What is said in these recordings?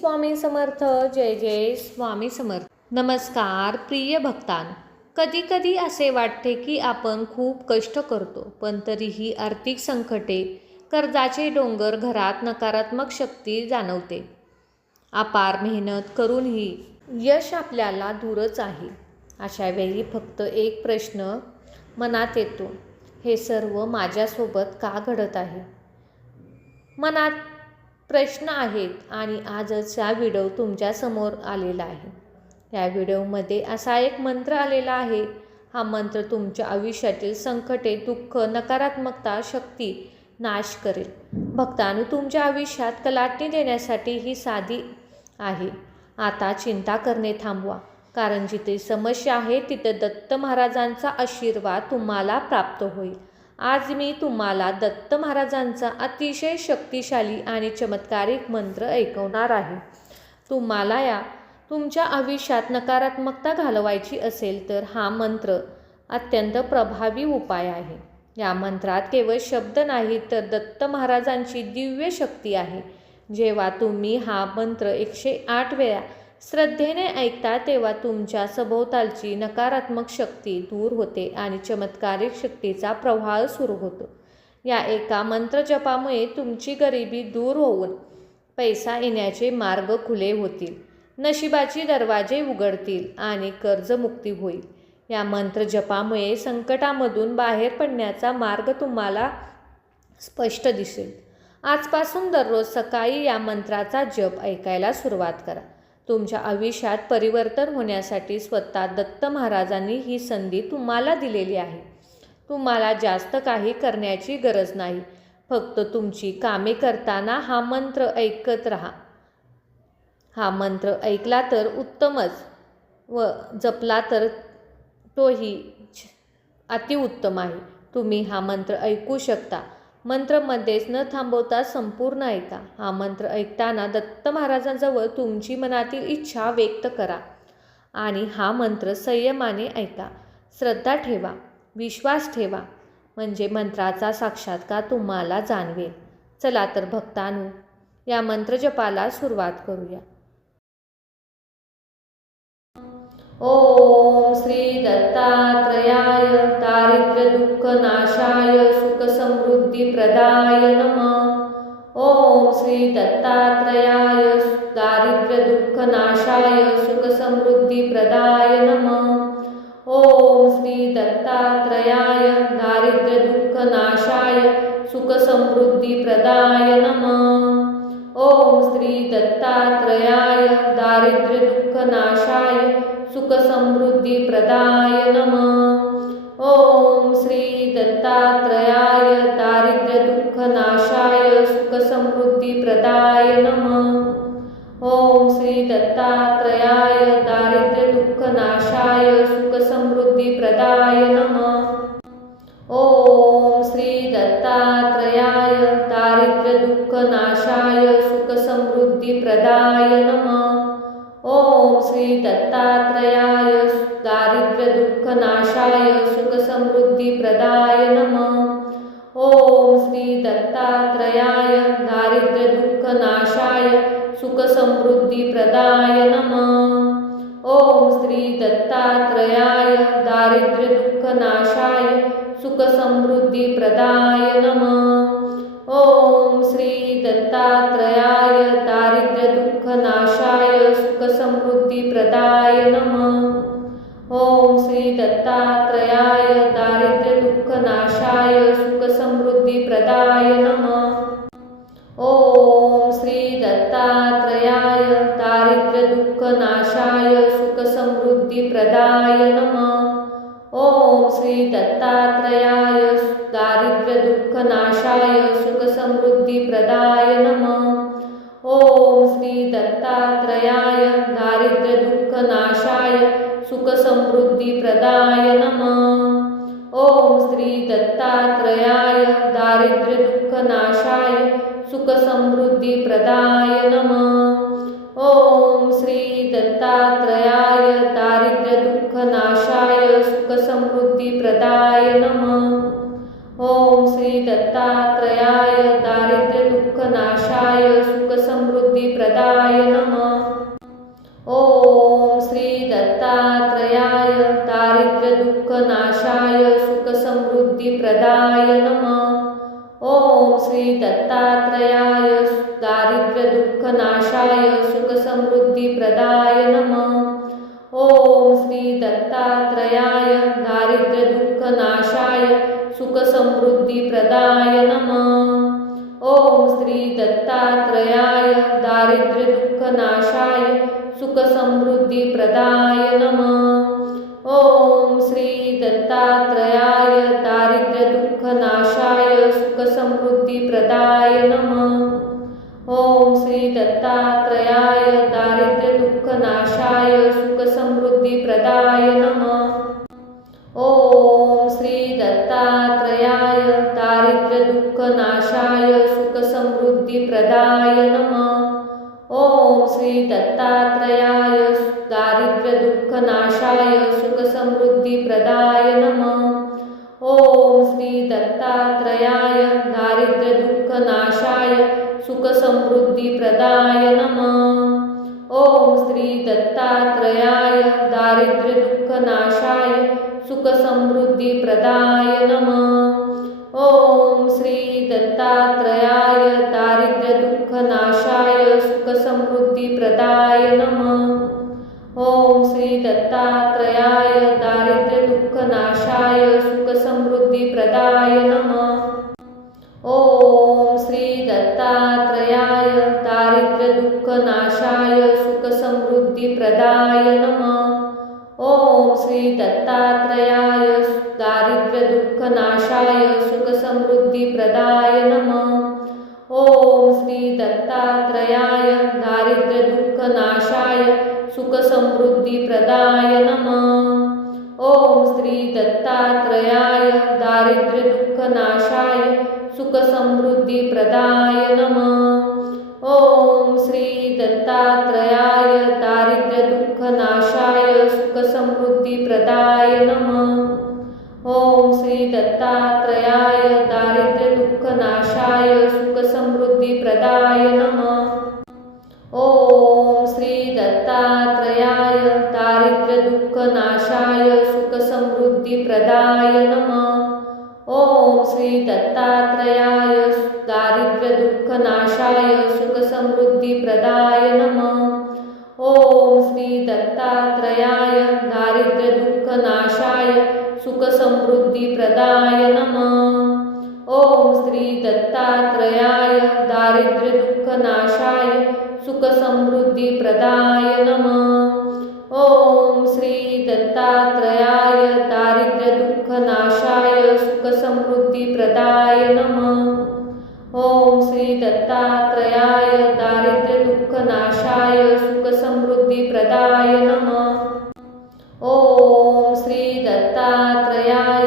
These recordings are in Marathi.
स्वामी समर्थ. जय जय स्वामी समर्थ. नमस्कार प्रिय भक्तांनो. कधी कधी असे वाटते की आपण खूप कष्ट करतो, पण तरीही आर्थिक संकटे, कर्जाचे डोंगर, घरात नकारात्मक शक्ती जाणवते. अपार मेहनत करूनही यश आपल्याला दूरच आहे. अशा वेळी फक्त एक प्रश्न मनात येतो, हे सर्व माझ्यासोबत का घडत आहे? मनात प्रश्न आहेत आणि आजच हा व्हिडिओ तुमच्यासमोर आलेला आहे. या व्हिडिओमध्ये असा एक मंत्र आलेला आहे. हा मंत्र तुमच्या आयुष्यातील संकटे, दुःख, नकारात्मकता शक्ती नाश करेल. भक्तांनो, तुमच्या आयुष्यात कलाटणी देण्यासाठी ही साधी आहे. आता चिंता करणे थांबवा, कारण जिथे समस्या आहे तिथे दत्त महाराजांचा आशीर्वाद तुम्हाला प्राप्त होईल. आज मी तुम्हाला दत्त महाराजांचा अतिशय शक्तिशाली आणि चमत्कारिक मंत्र ऐकवणार आहे. तुम्हाला तुमच्या आयुष्यात नकारात्मकता घालवायची असेल तर हा मंत्र अत्यंत प्रभावी उपाय आहे. या मंत्रात केवळ शब्द नाहीत, तर दत्त महाराजांची दिव्य शक्ती आहे. जेव्हा तुम्ही हा मंत्र 108 वेळा श्रद्धेने ऐकता, तेव्हा तुमच्या सभोवतालची नकारात्मक शक्ती दूर होते आणि चमत्कारिक शक्तीचा प्रवाह सुरू होतो. या एका मंत्रजपामुळे तुमची गरिबी दूर होऊन पैसा येण्याचे मार्ग खुले होतील, नशिबाचे दरवाजे उघडतील आणि कर्जमुक्ती होईल. या मंत्रजपामुळे संकटामधून बाहेर पडण्याचा मार्ग तुम्हाला स्पष्ट दिसेल. आजपासून दररोज सकाळी या मंत्राचा जप ऐकायला सुरुवात करा. तुमच्या आयुष्यात परिवर्तन होण्यासाठी स्वतः दत्त महाराजांनी ही संधी तुम्हाला दिलेली आहे. तुम्हाला जास्त काही करण्याची गरज नाही. फक्त तुमची कामे करताना हा मंत्र ऐकत राहा. हा मंत्र ऐकला तर उत्तमच, व जपला तर तोही अतिउत्तम आहे. तुम्ही हा मंत्र ऐकू शकता. मंत्रमध्येच न थांबवता संपूर्ण ऐका. हा मंत्र ऐकताना दत्त महाराजांजवळ तुमची मनातील इच्छा व्यक्त करा आणि हा मंत्र संयमाने ऐका. श्रद्धा ठेवा, विश्वास ठेवा, म्हणजे मंत्राचा साक्षात्कार तुम्हाला जाणवेल. चला तर भक्तांनो, या मंत्रजपाला सुरुवात करूया. ओम श्री दत्तात्रयाय दारिद्र्य दुःख नाशाय सुख समृद्धी प्रदाय नमः. ओम श्री दत्तात्रयाय दारिद्र्य दुःख नाशाय सुख समृद्धी प्रदाय नमः. ओम श्री दत्तात्रयाय दारिद्र्य दुःख नाशाय सुख समृद्धी प्रदाय नमः. ओम श्री दत्तात्रयाय दारिद्र्य दुःख नाशाय सुख समृद्धी प्रदाय नमः. ओम श्री दत्तात्रयाय दारिद्र्य दुःख नाशाय सुख समृद्धी प्रदाय नमः. ओम श्री दत्तात्रयाय दारिद्र्य दुःख नाशाय सुख समृद्धी प्रदाय नमः. ओम श्री दत्तात्रयाय दारिद्र्य दुःख नाशाय सुख समृद्धी प्रदाय नमः. ओम श्री दत्तात्रयाय दारिद्र्य दुःख नाशाय सुख समृद्धी प्रदाय नमः. ओम श्री दत्तात्रयाय दारिद्र्य दुःख नाशाय सुख समृद्धी प्रदाय नमः. ओम श्री दत्तात्रयाय दारिद्र्य दुःख नाशाय सुख समृद्धी प्रदाय नमः. ओम श्री दत्तात्रयाय दारिद्र्य दुःख नाशाय सुख समृद्धी प्रदाय नमः. ओम श्री दत्तात्रयाय दारिद्र्य दुःख नाशाय सुख समृद्धी प्रदाय नमः. ओम श्री दत्तात्रयाय दारिद्र्य दुःख नाशाय सुख समृद्धी प्रदाय नमः. ओम श्री दत्तात्रयाय दारिद्र्य दुःख नाशाय सुख समृद्धी प्रदाय नमः. ओम श्री दत्तात्रयाय दारिद्र्य दुःख नाशाय सुख समृद्धी प्रदाय नमः. ओम श्री दत्तात्रयाय दारिद्र्य दुःख नाशाय सुख समृद्धी प्रदाय नमः. ओम श्री दत्तात्रयाय दारिद्र्य दुःख नाशाय सुख समृद्धी प्रदाय नमः. ओम श्री दत्तात्रयाय दारिद्र्यदुःखनाशाय सुखसमृद्धिप्रदाय नमः। ओम श्री दत्तात्रयाय दारिद्र्यदुःखनाशाय सुखसमृद्धिप्रदाय नमः। ओम श्री दत्तात्रयाय दारिद्र्यदुःखनाशाय सुखसमृद्धिप्रदाय नमः। ओम श्री दत्तात्रयाय दारिद्र्यदुःखनाशाय सुखसमृद्धिप्रदाय नमः। ओम श्री दत्तात्रयाय दारिद्र्यदुःखनाशाय सुखसमृद्धिप्रदाय नमः। ओम श्री दत्तात्रयाय दारिद्र्यदुःखनाशाय सुखसमृद्धिप्रदाय नमः। ओम श्री दत्तात्रयाय दारिद्र्यदुःखनाशाय सुखसमृद्धिप्रदाय नमः। ओम श्री दत्तात्रयाय दारिद्र्यदुःखनाशाय सुखसमृद्धिप्रदाय नमः। ओम श्री दत्तात्रयाय दारिद्र्यदुःखनाशाय सुखसमृद्धिप्रदाय नमः। ओम श्री दत्तात्रयाय दारिद्र्यदुःखनाशाय सुखसमृद्धिप्रदाय नमः। ओम श्री दत्तात्रयाय दारिद्र्यदुःखनाशाय सुखसमृद्धिप्रदाय नमः। ओम श्री दत्तात्रयाय दारिद्र्यदुःखनाशाय सुखसमृद्धिप्रदाय नमः। ओम श्री दत्तात्रयाय दारिद्र्यदुःखनाशाय सुखसमृद्धिप्रदाय नमः। ओम श्री दत्तात्रयाय दारिद्र्यदुःखनाशाय सुखसमृद्धिप्रदाय नमः। ओम श्री दत्तात्रयाय दारिद्र्यदुःखनाशाय सुखसमृद्धिप्रदाय नमः। ओम श्री दत्तात्रयाय दारिद्र्यदुःखनाशाय सुखसमृद्धिप्रदाय नमः। ओम श्री दत्तात्रयाय दारिद्र्यदुःखनाशाय सुखसमृद्धिप्रदाय नमः। ओम श्री दत्तात्रयाय दारिद्र्यदुःखनाशाय सुखसमृद्धिप्रदाय नमः। ओम श्री दत्तात्रयाय दारिद्र्यदुःखनाशाय सुखसमृद्धिप्रदाय नमः। ओम श्री दत्तात्रयाय दारिद्र्यदुःखनाशाय सुखसमृद्धिप्रदाय नमः। ओम श्री दत्तात्रयाय दारिद्र्यदुःखनाशाय सुखसमृद्धिप्रदाय नमः। ओम श्री दत्तात्रयाय दारिद्र्यदुःखनाशाय सुखसमृद्धिप्रदाय नमः। ओम श्री दत्तात्रयाय दारिद्र्यदुःखनाशाय सुखसमृद्धिप्रदाय नमः। ओम श्री दत्तात्रयाय दारिद्र्यदुःखनाशाय सुखसमृद्धिप्रदाय नमः। ओम श्री दत्तात्रयाय दारिद्र्यदुःखनाशाय सुखसमृद्धिप्रदाय नमः। ओम श्री दत्तात्रयाय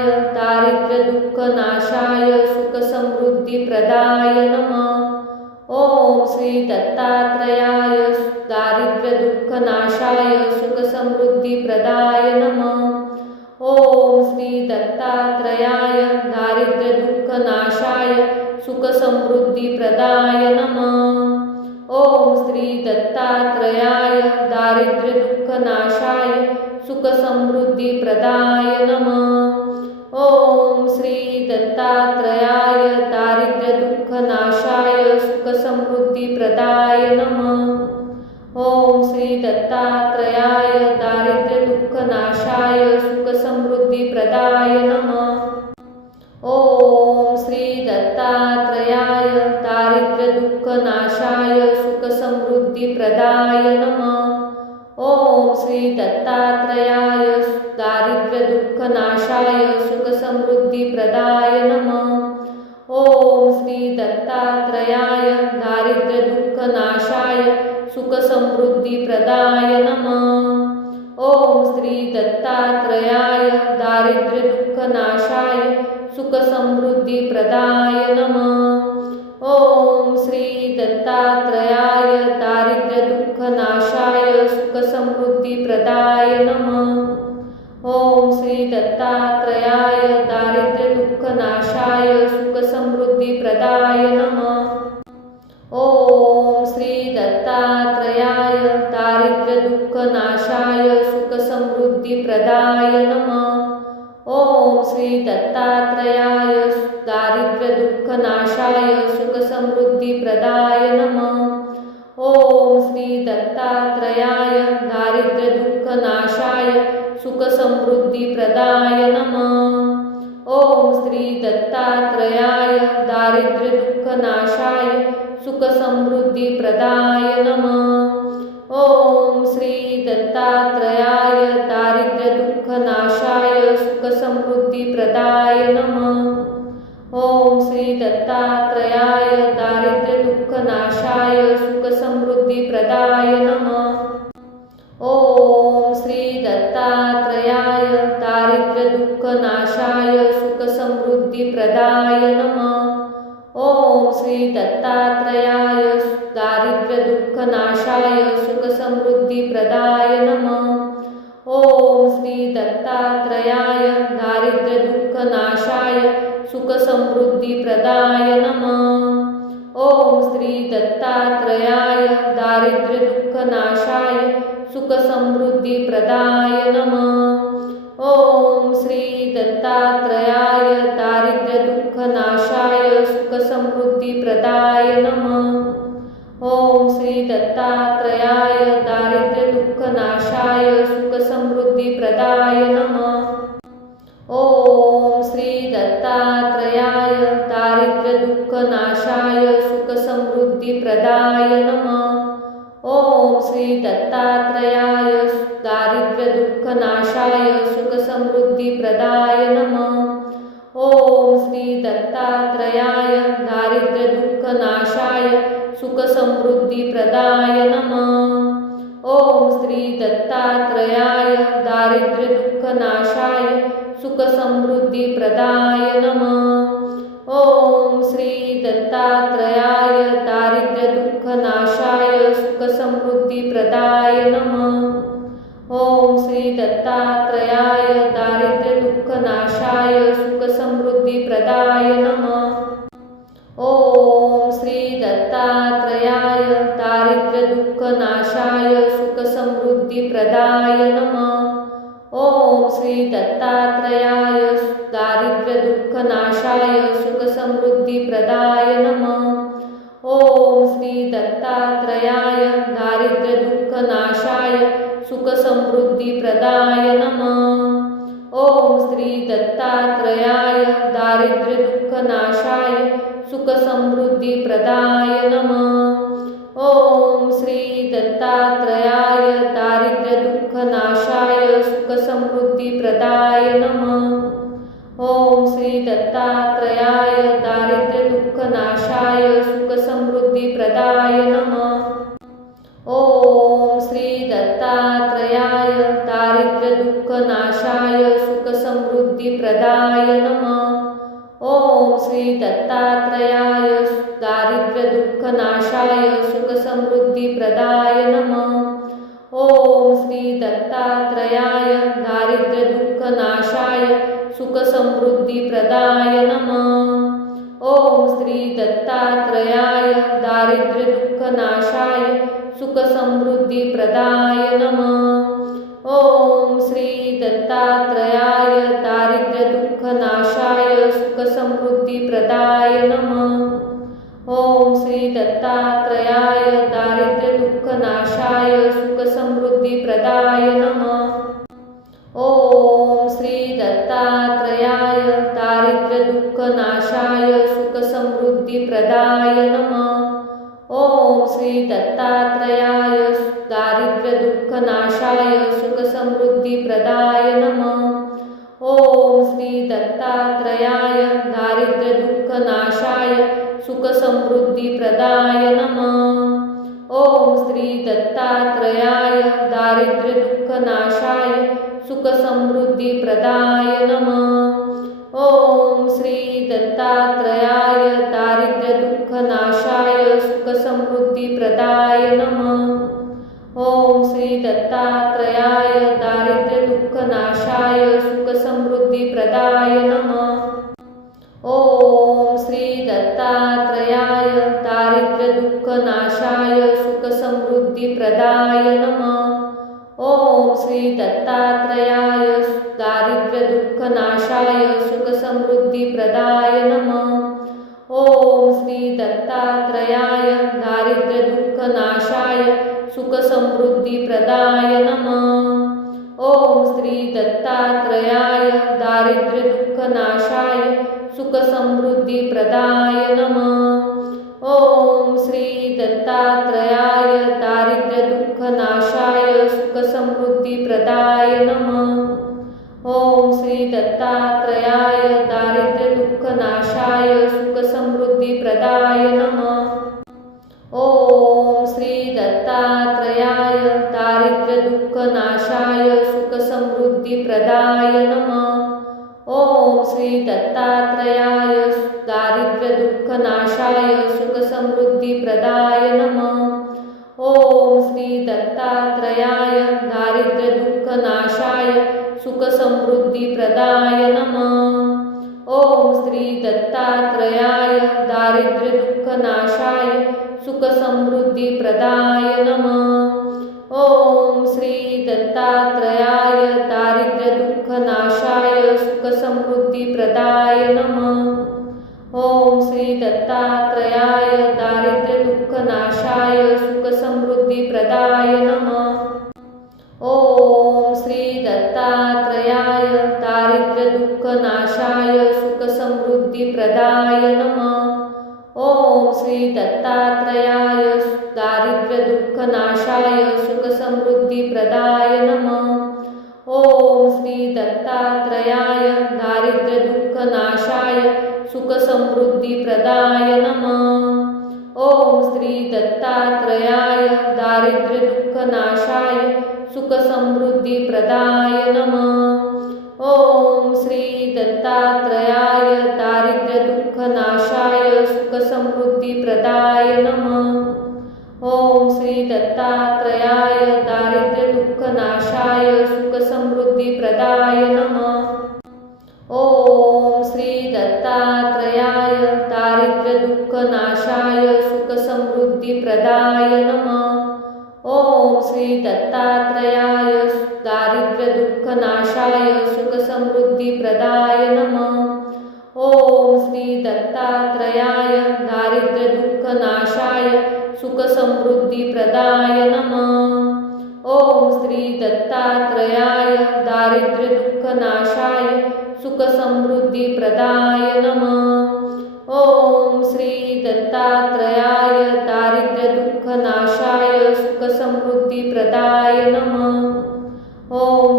दारिद्र्यदुःखनाशाय सुखसमृद्धिप्रदाय नमः। ओम श्री दत्तात्रयाय दारिद्र्यदुःखनाशाय सुखसमृद्धिप्रदाय नमः। ओम श्री दत्तात्रयाय दारिद्र्यदुःखनाशाय सुखसमृद्धिप्रदाय नमः। ओम श्री दत्तात्रयाय दारिद्र्यदुःखनाशाय सुखसमृद्धिप्रदाय नमः। ओम श्री दत्तात्रयाय दारिद्र्यदुःखनाशाय सुखसमृद्धिप्रदाय नमः। ओम श्री दत्तात्रयाय दारिद्र्यदुःखनाशाय सुखसमृद्धिप्रदाय नमः। ओम श्री दत्तात्रयाय दारिद्र्यदुःखनाशाय सुखसमृद्धिप्रदाय नमः। ओम श्री दत्तात्रयाय दारिद्र्यदुःखनाशाय सुखसमृद्धिप्रदाय नमः। ओम श्री दत्तात्रयाय दारिद्र्यदुःखनाशाय सुखसमृद्धिप्रदाय नमः। ओम श्री दत्तात्रयाय दारिद्र्यदुःखनाशाय सुखसमृद्धिप्रदाय नमः। ओम श्री दत्तात्रयाय दारिद्र्यदुःखनाशाय सुखसमृद्धिप्रदाय नमः। ओम श्री दत्तात्रयाय दारिद्र्यदुःखनाशाय सुखसमृद्धिप्रदाय नमः। ओम श्री दत्तात्रयाय दारिद्र्यदुःखनाशाय सुखसमृद्धिप्रदाय नमः। ओम श्री दत्तात्रयाय दारिद्र्यदुःखनाशाय सुखसमृद्धिप्रदाय नमः। ओम श्री दत्तात्रयाय दारिद्र्यदुःखनाशाय सुखसमृद्धिप्रदाय नमः। ओम श्री दत्तात्रयाय दारिद्र्यदुःखनाशाय सुखसमृद्धिप्रदाय नमः। ओम श्री दत्तात्रयाय दारिद्र्यदुःखनाशाय सुखसमृद्धिप्रदाय नमः। ओम श्री दत्तात्रयाय दारिद्र्यदुःखनाशाय सुखसमृद्धिप्रदाय नमः। ओम श्री दत्तात्रयाय दारिद्र्यदुःखनाशाय सुखसमृद्धिप्रदाय नमः। ओम श्री दत्तात्रयाय दारिद्र्यदुःखनाशाय सुखसमृद्धिप्रदाय नमः। ओम श्री दत्तात्रयाय दारिद्र्यदुःखनाशाय सुखसमृद्धिप्रदाय नमः। ओम श्री दत्तात्रयाय दारिद्र्यदुःखनाशाय सुखसमृद्धिप्रदाय नमः। ओम श्री दत्तात्रयाय दारिद्र्यदुःखनाशाय सुखसमृद्धिप्रदाय नमः। ओम श्री दत्तात्रयाय दारिद्र्यदुःखनाशाय सुखसमृद्धिप्रदाय नमः। ओम श्री दत्तात्रयाय दारिद्र्यदुःखनाशाय सुखसमृद्धिप्रदाय नमः। ओम श्री दत्तात्रयाय दारिद्र्यदुःखनाशाय सुखसमृद्धिप्रदाय नमः। ओम श्री दत्तात्रयाय दारिद्र्यदुःखनाशाय सुखसमृद्धिप्रदाय नमः। ओम श्री दत्तात्रयाय दारिद्र्यदुःखनाशाय सुखसमृद्धिप्रदाय नमः। ओम श्री दत्तात्रयाय दारिद्र्यदुःखनाशाय सुखसमृद्धिप्रदाय नमः। ओम श्री दत्तात्रयाय दारिद्र्यदुःखनाशाय सुखसमृद्धिप्रदाय नमः। ओम श्री दत्तात्रयाय दारिद्र्यदुःखनाशाय सुखसमृद्धिप्रदाय नमः। ओम श्री दत्तात्रयाय दारिद्र्यदुःखनाशाय सुखसमृद्धिप्रदाय नमः। ओम श्री दत्तात्रयाय दारिद्र्यदुःखनाशाय सुखसमृद्धिप्रदाय नमः। ओम श्री दत्तात्रयाय दारिद्र्यदुःखनाशाय सुखसमृद्धिप्रदाय नमः। ओम श्री दत्तात्रयाय दारिद्र्यदुःखनाशाय सुखसमृद्धिप्रदाय नमः। ओम श्री दत्तात्रयाय दारिद्र्यदुःखनाशाय सुखसमृद्धिप्रदाय नमः। ओम श्री दत्तात्रयाय दारिद्र्यदुःखनाशाय सुखसमृद्धिप्रदाय नमः। ओम श्री दत्तात्रयाय दारिद्र्यदुःखनाशाय सुखसमृद्धिप्रदाय नमः। ओम श्री दत्तात्रयाय दारिद्र्यदुःखनाशाय सुखसमृद्धिप्रदाय नमः। ओम श्री दत्तात्रयाय दारिद्र्यदुःखनाशाय सुखसमृद्धिप्रदाय नमः। ओम श्री दत्तात्रयाय दारिद्र्यदुःखनाशाय सुखसमृद्धिप्रदाय नमः। ओम श्री दत्तात्रयाय दारिद्र्यदुःखनाशाय सुखसमृद्धिप्रदाय नमः। ओम श्री दत्तात्रयाय दारिद्र्यदुःखनाशाय सुखसमृद्धिप्रदाय नमः। ओम श्री दत्तात्रयाय दारिद्र्यदुःखनाशाय सुखसमृद्धिप्रदाय नमः। ओम श्री दत्तात्रयाय दारिद्र्यदुःखनाशाय सुखसमृद्धिप्रदाय नमः। ओम श्री दत्तात्रयाय दारिद्र्यदुःखनाशाय सुखसमृद्धिप्रदाय नमः। ओम श्री दत्तात्रयाय दारिद्र्यदुःखनाशाय सुखसमृद्धिप्रदाय नमः। ओम श्री दत्तात्रयाय दारिद्र्यदुःखनाशाय दारिद्र्यदुःखनाशाय सुखसमृद्धिप्रदाय नमः। ओम श्री दत्तात्रयाय दारिद्र्यदुःखनाशाय सुखसमृद्धिप्रदाय नमः। ओम श्री दत्तात्रयाय दारिद्र्यदुःखनाशाय सुखसमृद्धिप्रदाय नमः। ओम श्री दत्तात्रयाय दारिद्र्यदुःखनाशाय सुखसमृद्धिप्रदाय नमः। ओम श्री दत्तात्रयाय दारिद्र्यदुःखनाशाय सुखसमृद्धिप्रदाय नमः। ओम श्री दत्तात्रयाय दारिद्र्यदुःखनाशाय सुखसमृद्धिप्रदाय नमः। ओम श्री दत्तात्रयाय दारिद्र्यदुःखनाशाय सुखसमृद्धिप्रदाय नमः। ओम श्री दत्तात्रयाय दारिद्र्यदुःखनाशाय सुखसमृद्धिप्रदाय नमः। ओम श्री दत्तात्रयाय दारिद्र्यदुःखनाशाय सुखसमृद्धिप्रदाय नमः। ओम श्री दत्तात्रयाय दारिद्र्यदुःखनाशाय सुखसमृद्धिप्रदाय नमः। ओम श्री दत्तात्रयाय दारिद्र्यदुःखनाशाय सुखसमृद्धिप्रदाय नमः। ओम श्री दत्तात्रयाय दारिद्र्यदुःखनाशाय सुखसमृद्धिप्रदाय नमः। ओम श्री दत्तात्रयाय दारिद्र्यदुःखनाशाय सुखसमृद्धिप्रदाय नमः। ओम श्री दत्तात्रयाय दारिद्र्यदुःखनाशाय सुखसमृद्धिप्रदाय नमः। ओम श्री दत्तात्रयाय दारिद्र्यदुःखनाशाय सुखसमृद्धिप्रदाय नमः। ओम श्री दत्तात्रयाय दारिद्र्यदुःखनाशाय सुखसमृद्धिप्रदाय नमः। ओम श्री दत्तात्रयाय दारिद्र्यदुःखनाशाय सुखसमृद्धिप्रदाय नमः। ओम श्री दत्तात्रयाय दारिद्र्यदुःखनाशाय सुखसमृद्धिप्रदाय नमः। ओम श्री दत्तात्रयाय दारिद्र्यदुःखनाशाय सुखसमृद्धिप्रदाय नमः। ओम श्री दत्तात्रयाय दारिद्र्यदुःखनाशाय सुखसमृद्धिप्रदाय नमः। ओम श्री दत्तात्रयाय दारिद्र्यदुःखनाशाय सुखसमृद्धिप्रदाय नमः। ओम श्री दत्तात्रयाय दारिद्र्यदुःखनाशाय सुखसमृद्धिप्रदाय नमः। ओम श्री दत्तात्रयाय दारिद्र्यदुःखनाशाय सुखसमृद्धिप्रदाय नमः। ओम श्री दत्तात्रयाय दारिद्र्यदुःखनाशाय सुखसमृद्धिप्रदाय नमः। ओम श्री दत्तात्रयाय दारिद्र्यदुःखनाशाय सुखसमृद्धिप्रदाय नमः। ओम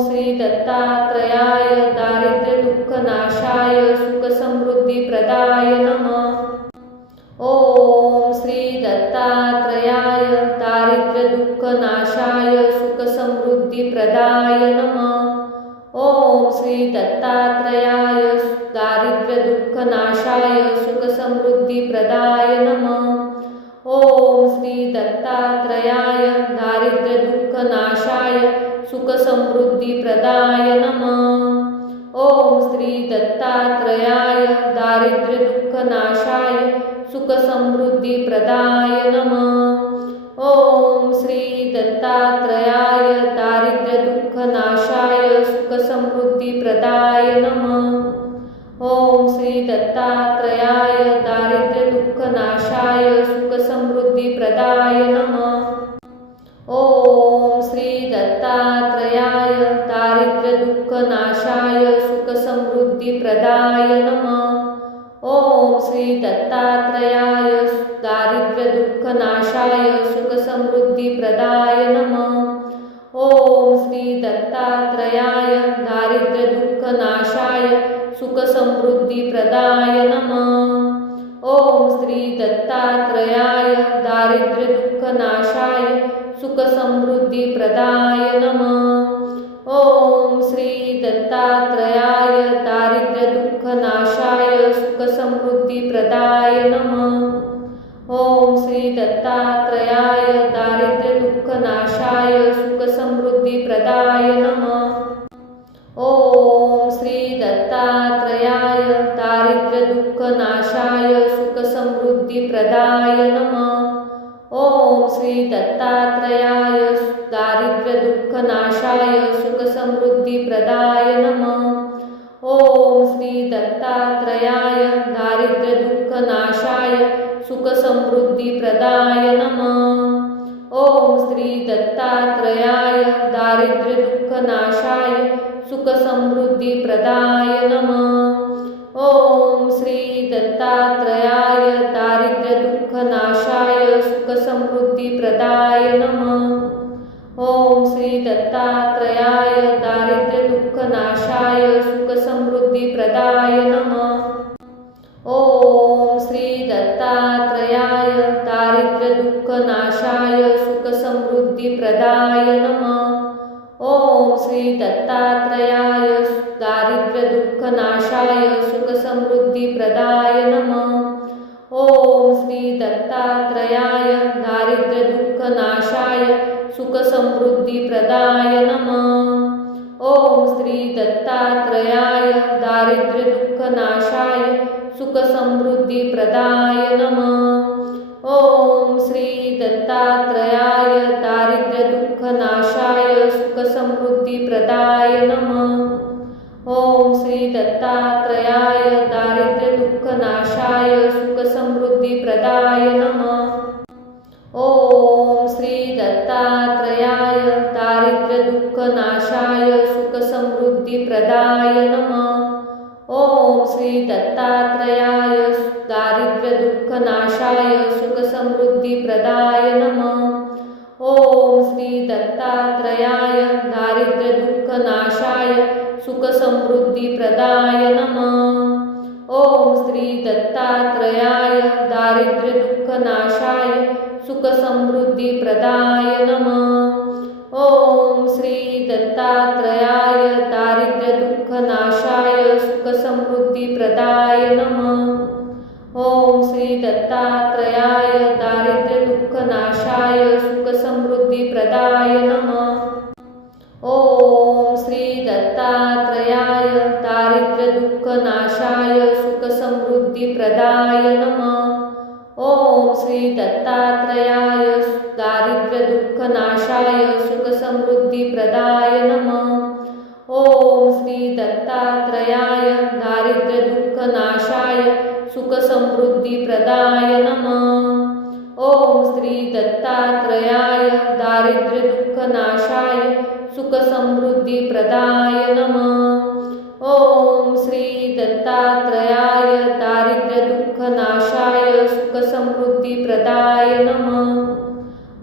श्री दत्तात्रयाय दारिद्र्यदुःखनाशाय सुखसमृद्धिप्रदाय नमः। ओम श्री दत्तात्रयाय दारिद्र्यदुःखनाशाय सुखसमृद्धिप्रदाय नमः। ओम श्री दत्तात्रयाय दारिद्र्यदुःखनाशाय सुखसमृद्धिप्रदाय नमः। ओम श्री दत्तात्रयाय दारिद्र्यदुःखनाशाय सुखसमृद्धिप्रदाय नमः। ओम श्री दत्तात्रयाय दारिद्र्यदुःखनाशाय सुखसमृद्धिप्रदाय नमः। ओम श्री दत्तात्रयाय दारिद्र्यदुःखनाशाय सुखसमृद्धिप्रदाय नमः। ओम श्री दत्तात्रयाय दारिद्र्यदुःखनाशाय सुखसमृद्धिप्रदाय नमः। ओम श्री दत्तात्रयाय दारिद्र्यदुःखनाशाय सुखसमृद्धिप्रदाय नमः। ओम श्री दत्तात्रयाय दारिद्र्यदुःखनाशाय सुखसमृद्धिप्रदाय नमः। ओम श्री दत्तात्रयाय दारिद्र्यदुःखनाशाय सुखसमृद्धिप्रदाय नमः। ओम श्री दत्तात्रयाय दारिद्र्यदुःखनाशाय सुखसमृद्धिप्रदाय नमः। ओम श्री दत्तात्रयाय दारिद्र्यदुःखनाशाय सुखसमृद्धिप्रदाय नमः। दुःखनाशाय सुखसमृद्धीप्रदाय नमः. ओम श्री दत्तात्रयाय दारिद्र्यदुःखनाशाय सुखसमृद्धीप्रदाय नमः. ओम श्री दत्तात्रयाय दारिद्र्यदुःखनाशाय सुखसमृद्धीप्रदाय नमः. ओम श्री दत्तात्रयाय दारिद्र्यदुःखनाशाय सुखसमृद्धीप्रदाय नमः. ओम श्री दत्तात्रयाय दारिद्र्यदुःखनाशाय सुखसमृद्धीप्रदाय नमः. ओम श्री दत्तात्रयाय दारिद्र्यदुःखनाशाय सुखसमृद्धीप्रदाय नमः. ओम श्री दत्तात्रयाय दारिद्र्यदुःखनाशाय सुखसमृद्धीप्रदाय नमः. ओम श्री दत्तात्रयाय दारिद्र्यदुःखनाशाय सुखसमृद्धीप्रदाय नमः. ओम श्री दत्तात्रयाय दारिद्र्यदुःखनाशाय सुखसमृद्धीप्रदाय नमः. ओम श्री दत्तात्रयाय दारिद्र्यदुःखनाशाय सुखसमृद्धीप्रदाय नमः. ओम श्री दत्तात्रयाय दारिद्र्यदुःखनाशाय सुखसमृद्धीप्रदाय नमः. ओम श्री दत्तात्रयाय दारिद्र्यदुःखनाशाय सुखसमृद्धीप्रदाय नमः. ओम श्री दत्तात्रयाय दारिद्र्यदुःखनाशाय सुखसमृद्धीप्रदाय नमः. ओम श्री दत्तात्रयाय दारिद्र्यदुःखनाशाय सुखसमृद्धीप्रदाय नमः. ओम श्री दत्तात्रयाय दारिद्र्यदुःखनाशाय सुखसमृद्धीप्रदाय नमः. ओम श्री दत्तात्रयाय दारिद्र्यदुःखनाशाय सुखसमृद्धीप्रदाय नमः. ओम श्री दत्तात्रयाय दारिद्र्यदुःखनाशाय सुखसमृद्धीप्रदाय नमः. ओम श्री दत्तात्रयाय दारिद्र्यदुःखनाशाय सुखसमृद्धीप्रदाय नमः. ओम श्री दत्तात्रयाय दारिद्र्यदुःखनाशाय सुखसमृद्धीप्रदाय नमः. ओम श्री दत्तात्रयाय दारिद्र्यदुःखनाशाय सुखसमृद्धीप्रदाय नमः. ओम श्री दत्तात्रयाय दारिद्र्यदुःखनाशाय सुखसमृद्धीप्रदाय नमः. ओम श्री दत्तात्रयाय दारिद्र्यदुःखनाशाय सुखसमृद्धीप्रदाय नमः. ओम श्री दत्तात्रयाय दारिद्र्यदुःखनाशाय सुखसमृद्धीप्रदाय नमः.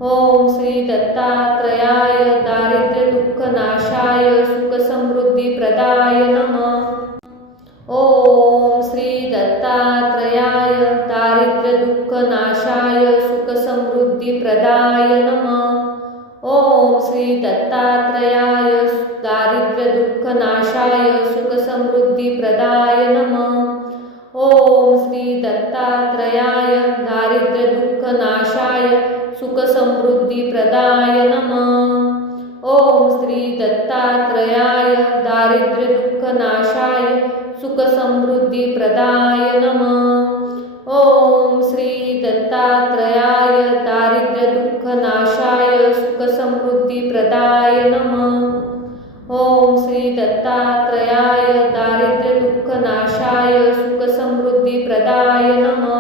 ओम श्री दत्तात्रयाय दारिद्र्यदुःखनाशाय सुखसमृद्धीप्रदाय नमः. ओम श्री दत्तात्रयाय दारिद्र्यदुःखनाशाय सुखसमृद्धीप्रदाय नमः. ओम श्री दत्तात्रयाय दारिद्र्यदुःखनाशाय सुखसमृद्धीप्रदाय नमः. ओम श्री दत्तात्रयाय दारिद्र्यदुःखनाशाय सुखसमृद्धीप्रदाय नमः. ओम श्री दत्तात्रयाय दारिद्र्यदुःखनाशाय सुखसमृद्धीप्रदाय नमः. ओम श्री दत्तात्रयाय दारिद्र्यदुःखनाशाय सुखसमृद्धीप्रदाय नमः. ओम श्री दत्तात्रयाय दारिद्र्यदुःखनाशाय सुखसमृद्धीप्रदाय नमः.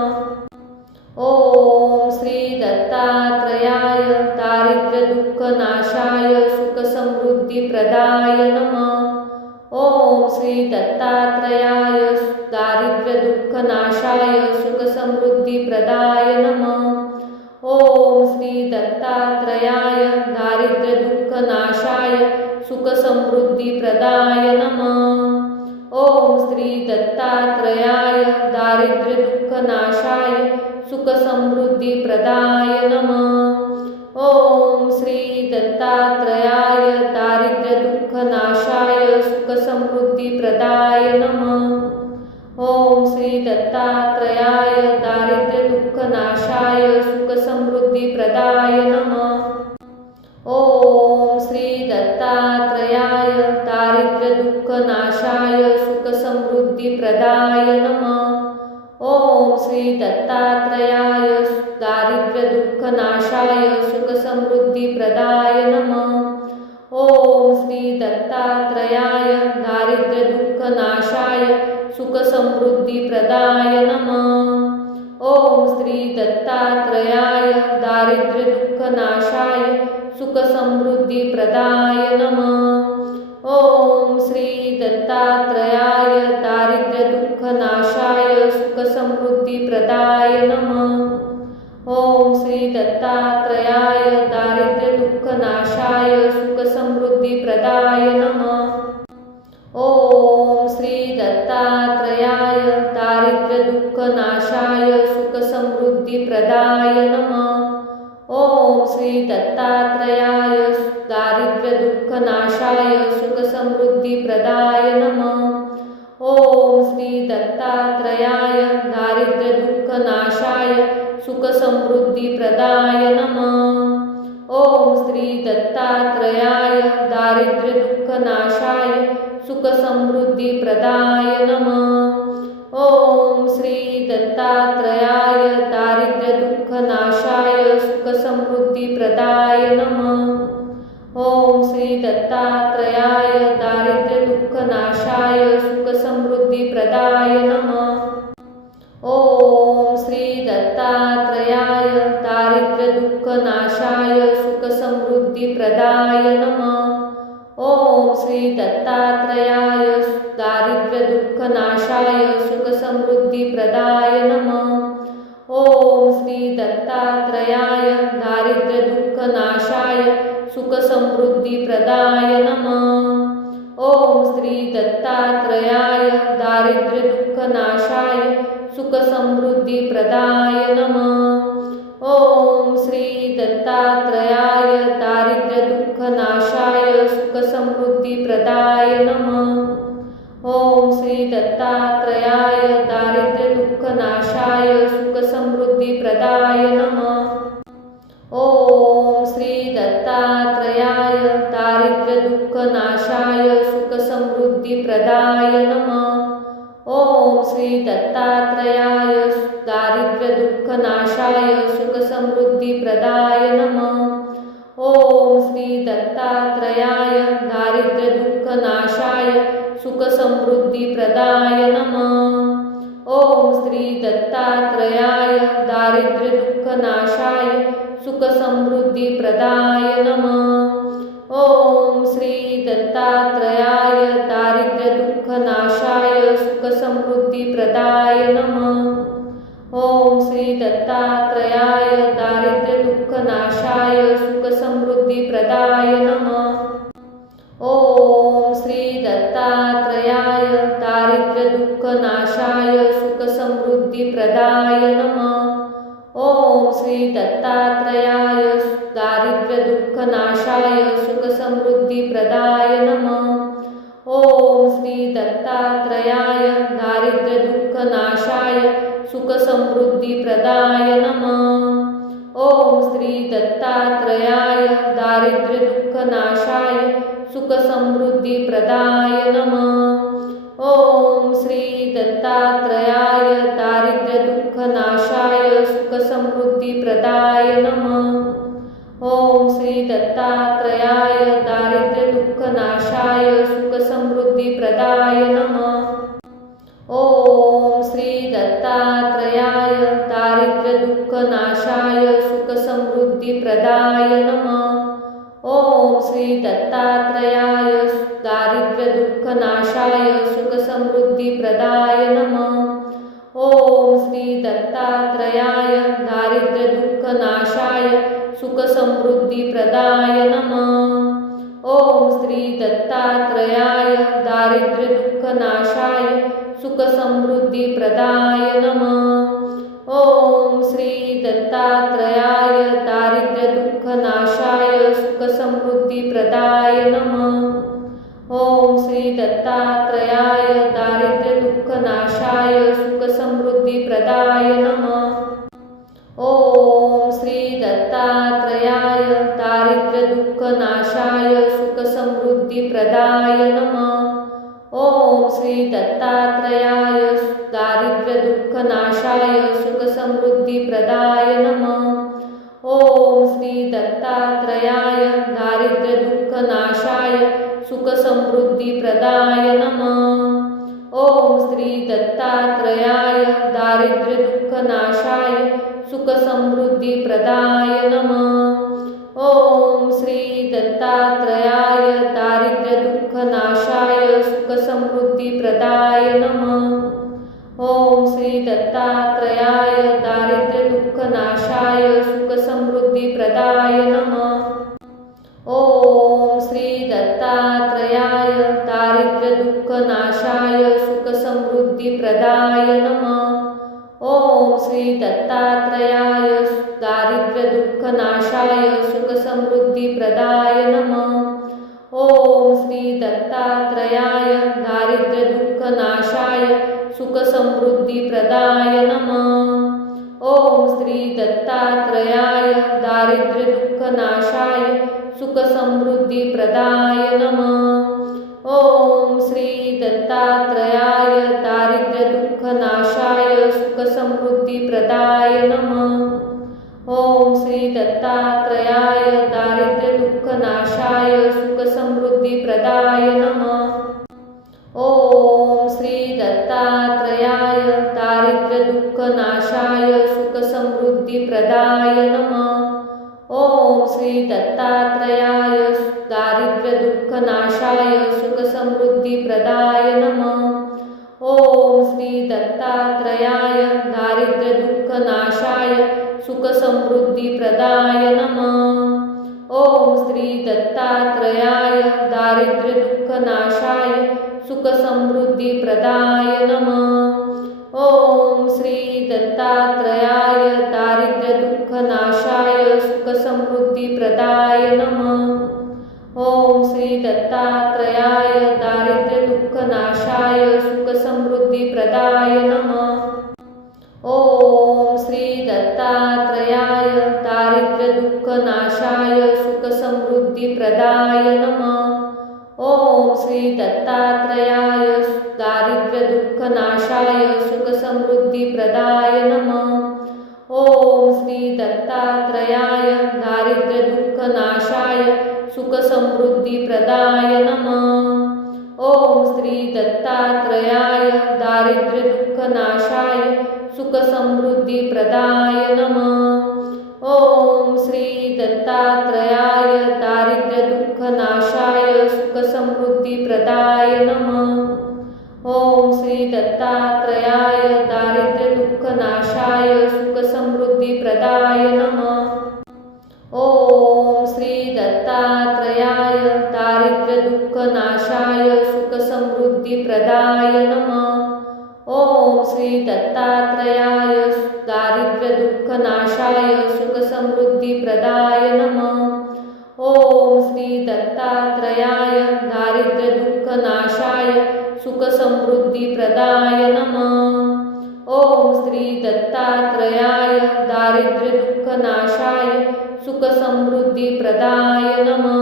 ओम श्री दत्तात्रयाय दारिद्र्यदुःखनाशाय सुखसमृद्धीप्रदाय नमः. ओम श्री दत्तात्रयाय दारिद्र्यदुःखनाशाय सुखसमृद्धीप्रदाय नमः. ओम श्री दत्तात्रयाय दारिद्र्यदुःखनाशाय सुखसमृद्धीप्रदाय नमः. ओम श्री दत्तात्रयाय दारिद्र्यदुःखनाशाय सुखसमृद्धीप्रदाय नमः. ओम श्री दत्तात्रयाय दारिद्र्यदुःखनाशाय सुखसमृद्धीप्रदाय नमः. ओम श्री दत्तात्रयाय दारिद्र्यदुःखनाशाय सुखसमृद्धीप्रदाय नमः. ओम श्री दत्तात्रयाय दारिद्र्यदुःखनाशाय सुखसमृद्धीप्रदाय नमः. ओम श्री दत्तात्रयाय दारिद्र्यदुःखनाशाय सुखसमृद्धिप्रदाय नमः। ओम श्री दत्तात्रयाय दारिद्र्यदुःखनाशाय सुखसमृद्धिप्रदाय नमः। ओम श्री दत्तात्रयाय दारिद्र्यदुःखनाशाय सुखसमृद्धिप्रदाय नमः। ओम श्री दत्तात्रयाय दारिद्र्यदुःखनाशाय सुखसमृद्धिप्रदाय नमः। ओम श्री दत्तात्रयाय दारिद्र्यदुःखनाशाय सुखसमृद्धिप्रदाय नमः। ओम श्री दत्तात्रयाय दारिद्र्यदुःखनाशाय सुखसमृद्धिप्रदाय नमः। ओम श्री दत्तात्रयाय दारिद्र्यदुःखनाशाय सुखसमृद्धिप्रदाय नमः। ओम श्री दत्तात्रयाय दारिद्र्यदुःखनाशाय सुखसमृद्धिप्रदाय नमः। ओम श्री दत्तात्रयाय दारिद्र्यदुःखनाशाय सुखसमृद्धिप्रदाय नमः। ओम श्री दत्तात्रयाय दारिद्र्यदुःखनाशाय सुखसमृद्धिप्रदाय नमः। ओम श्री दत्तात्रयाय दारिद्र्यदुःखनाशाय सुखसमृद्धिप्रदाय नमः। ओम श्री दत्तात्रयाय दारिद्र्यदुःखनाशाय सुखसमृद्धिप्रदाय नमः। ओम श्री दत्तात्रयाय दारिद्र्यदुःखनाशाय सुखसमृद्धिप्रदाय नमः। ओम श्री दत्तात्रयाय दारिद्र्यदुःखनाशाय सुखसमृद्धिप्रदाय नमः। ओम श्री दत्तात्रयाय दारिद्र्यदुःखनाशाय सुखसमृद्धिप्रदाय नमः। ओम श्री दत्तात्रयाय दारिद्र्यदुःखनाशाय सुखसमृद्धिप्रदाय नमः। ओम श्री दत्तात्रयाय दारिद्र्यदुःखनाशाय सुखसमृद्धिप्रदाय नमः। ओम श्री दत्तात्रयाय दारिद्र्यदुःखनाशाय सुखसमृद्धिप्रदाय नमः। ओम श्री दत्तात्रयाय दारिद्र्यदुःखनाशाय सुखसमृद्धिप्रदाय नमः। ओम श्री दत्तात्रयाय दारिद्र्यदुःखनाशाय सुखसमृद्धिप्रदाय नमः। ओम श्री दत्तात्रयाय दारिद्र्यदुःखनाशाय सुखसमृद्धिप्रदाय नमः। ओम श्री दत्तात्रयाय दारिद्र्यदुःखनाशाय सुखसमृद्धिप्रदाय नमः। ओम श्री दत्तात्रयाय दारिद्र्यदुःखनाशाय सुखसमृद्धिप्रदाय नमः। ओम श्री दत्तात्रयाय दारिद्र्यदुःखनाशाय सुखसमृद्धिप्रदाय नमः। ओम श्री दत्तात्रयाय दारिद्र्यदुःखनाशाय सुखसमृद्धिप्रदाय नमः। ओम श्री दत्तात्रयाय दारिद्र्यदुःखनाशाय सुखसमृद्धिप्रदाय नमः। ओम श्री दत्तात्रयाय दारिद्र्यदुःखनाशाय सुखसमृद्धिप्रदाय नमः। ओम श्री दत्तात्रयाय दारिद्र्यदुःखनाशाय सुखसमृद्धिप्रदाय नमः। ओम श्री दत्तात्रयाय दारिद्र्यदुःखनाशाय सुखसमृद्धिप्रदाय नमः। ओम श्री दत्तात्रयाय दारिद्र्यदुःखनाशाय सुखसमृद्धिप्रदाय नमः। ओम श्री दत्तात्रयाय दारिद्र्यदुःखनाशाय सुखसमृद्धिप्रदाय नमः। ओम श्री दत्तात्रयाय दारिद्र्यदुःखनाशाय सुखसमृद्धिप्रदाय नमः। ओम श्री दत्तात्रयाय दारिद्र्यदुःखनाशाय सुखसमृद्धिप्रदाय नमः। ओम श्री दत्तात्रयाय दारिद्र्यदुःखनाशाय सुखसमृद्धिप्रदाय नमः। ओम श्री दत्तात्रयाय दारिद्र्यदुःखनाशाय सुखसमृद्धिप्रदाय नमः। ओम श्री दत्तात्रयाय दारिद्र्यदुःखनाशाय सुखसमृद्धिप्रदाय नमः। ओम श्री दत्तात्रयाय दारिद्र्यदुःखनाशाय सुखसमृद्धिप्रदाय नमः। ओम श्री दत्तात्रयाय दारिद्र्यदुःखनाशाय सुखसमृद्धिप्रदाय नमः। ओम श्री दत्तात्रयाय दारिद्र्यदुःखनाशाय सुखसमृद्धिप्रदाय नमः। ओम श्री दत्तात्रयाय दारिद्र्यदुःखनाशाय सुखसमृद्धिप्रदाय नमः। ओम श्री दत्तात्रयाय दारिद्र्यदुःखनाशाय सुखसमृद्धिप्रदाय नमः। ओम श्री दत्तात्रयाय दारिद्र्यदुःखनाशाय सुखसमृद्धिप्रदाय नमः। ओम श्री दत्तात्रयाय दारिद्र्यदुःखनाशाय सुखसमृद्धिप्रदाय नमः। ओम श्री दत्तात्रयाय दारिद्र्यदुःखनाशाय सुखसमृद्धिप्रदाय नमः। ओम श्री दत्तात्रयाय दारिद्र्यदुःखनाशाय सुखसमृद्धिप्रदाय नमः। ओम श्री दत्तात्रयाय दारिद्र्यदुःखनाशाय सुखसमृद्धिप्रदाय नमः। ओम श्री दत्तात्रयाय दारिद्र्यदुःखनाशाय सुखसमृद्धिप्रदाय नमः। ओम श्री दत्तात्रयाय दारिद्र्यदुःखनाशाय सुखसमृद्धिप्रदाय नमः। ओम श्री दत्तात्रयाय दारिद्र्यदुःखनाशाय सुखसमृद्धिप्रदाय नमः। ओम श्री दत्तात्रयाय दारिद्र्यदुःखनाशाय सुखसमृद्धिप्रदाय नमः। ओम श्री दत्तात्रयाय दारिद्र्यदुःखनाशाय सुखसमृद्धिप्रदाय नमः। ओम श्री दत्तात्रयाय दारिद्र्यदुःखनाशाय सुखसमृद्धिप्रदाय नमः। ओम श्री दत्तात्रयाय दारिद्र्यदुःखनाशाय सुखसमृद्धिप्रदाय नमः। ओम श्री दत्तात्रयाय दारिद्र्यदुःखनाशाय सुखसमृद्धिप्रदाय नमः। ओम श्री दत्तात्रयाय दारिद्र्यदुःखनाशाय सुखसमृद्धिप्रदाय नमः। ओम श्री दत्तात्रयाय दारिद्र्यदुःखनाशाय सुखसमृद्धिप्रदाय नमः। ओम श्री दत्तात्रयाय दारिद्र्यदुःखनाशाय सुखसमृद्धिप्रदाय नमः। ओम श्री दत्तात्रयाय दारिद्र्यदुःखनाशाय सुखसमृद्धिप्रदाय नमः। ओम श्री दत्तात्रयाय दारिद्र्यदुःखनाशाय सुखसमृद्धिप्रदाय नमः। ओम श्री दत्तात्रयाय दारिद्र्यदुःखनाशाय सुखसमृद्धिप्रदाय नमः। ओम श्री दत्तात्रयाय दारिद्र्यदुःखनाशाय सुखसमृद्धिप्रदाय नमः। ओम श्री दत्तात्रयाय दारिद्र्यदुःखनाशाय सुखसमृद्धिप्रदाय नमः। ओम श्री दत्तात्रयाय दारिद्र्यदुःखनाशाय सुखसमृद्धिप्रदाय नमः।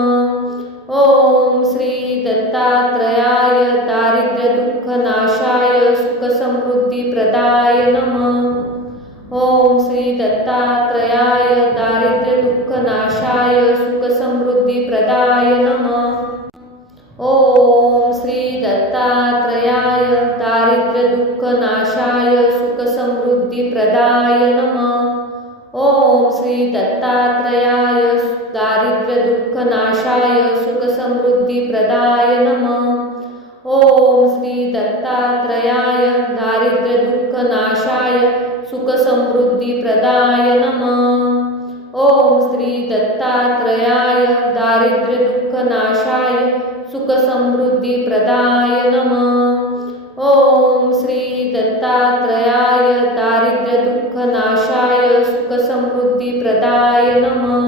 ओम श्री दत्तात्रयाय दारिद्र्यदुःखनाशाय सुखसमृद्धिप्रदाय नमः। ओम श्री दत्तात्रयाय दारिद्र्यदुःखनाशाय सुखसमृद्धिप्रदाय नमः। ओम श्री दत्तात्रयाय दारिद्र्यदुःखनाशाय सुखसमृद्धिप्रदाय नमः। ओम श्री दत्तात्रयाय दारिद्र्यदुःखनाशाय सुखसमृद्धिप्रदाय नमः। ओम श्री दत्तात्रयाय दारिद्र्यदुःखनाशाय सुखसमृद्धिप्रदाय नमः। ओम श्री दत्तात्रयाय दारिद्र्यदुःखनाशाय सुखसमृद्धिप्रदाय नमः। ओम श्री दत्तात्रयाय दारिद्र्यदुःखनाशाय सुखसमृद्धिप्रदाय नमः।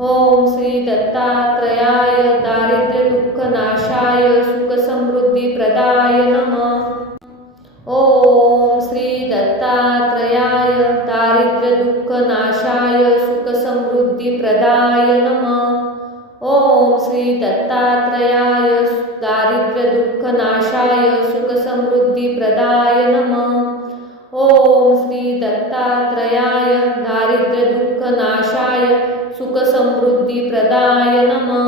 ओम श्री दत्तात्रयाय दारिद्र्यदुःखनाशाय सुखसमृद्धिप्रदाय नमः। ओम श्री दत्तात्रयाय दारिद्र्यदुःखनाशाय सुखसमृद्धिप्रदाय नमः। ओम श्री दत्तात्रयाय दारिद्र्यदुःखनाशाय सुखसमृद्धिप्रदाय नमः। ओम श्री दत्तात्रयाय दारिद्र्यदुःखनाशाय सुखसमृद्धिप्रदाय नमः।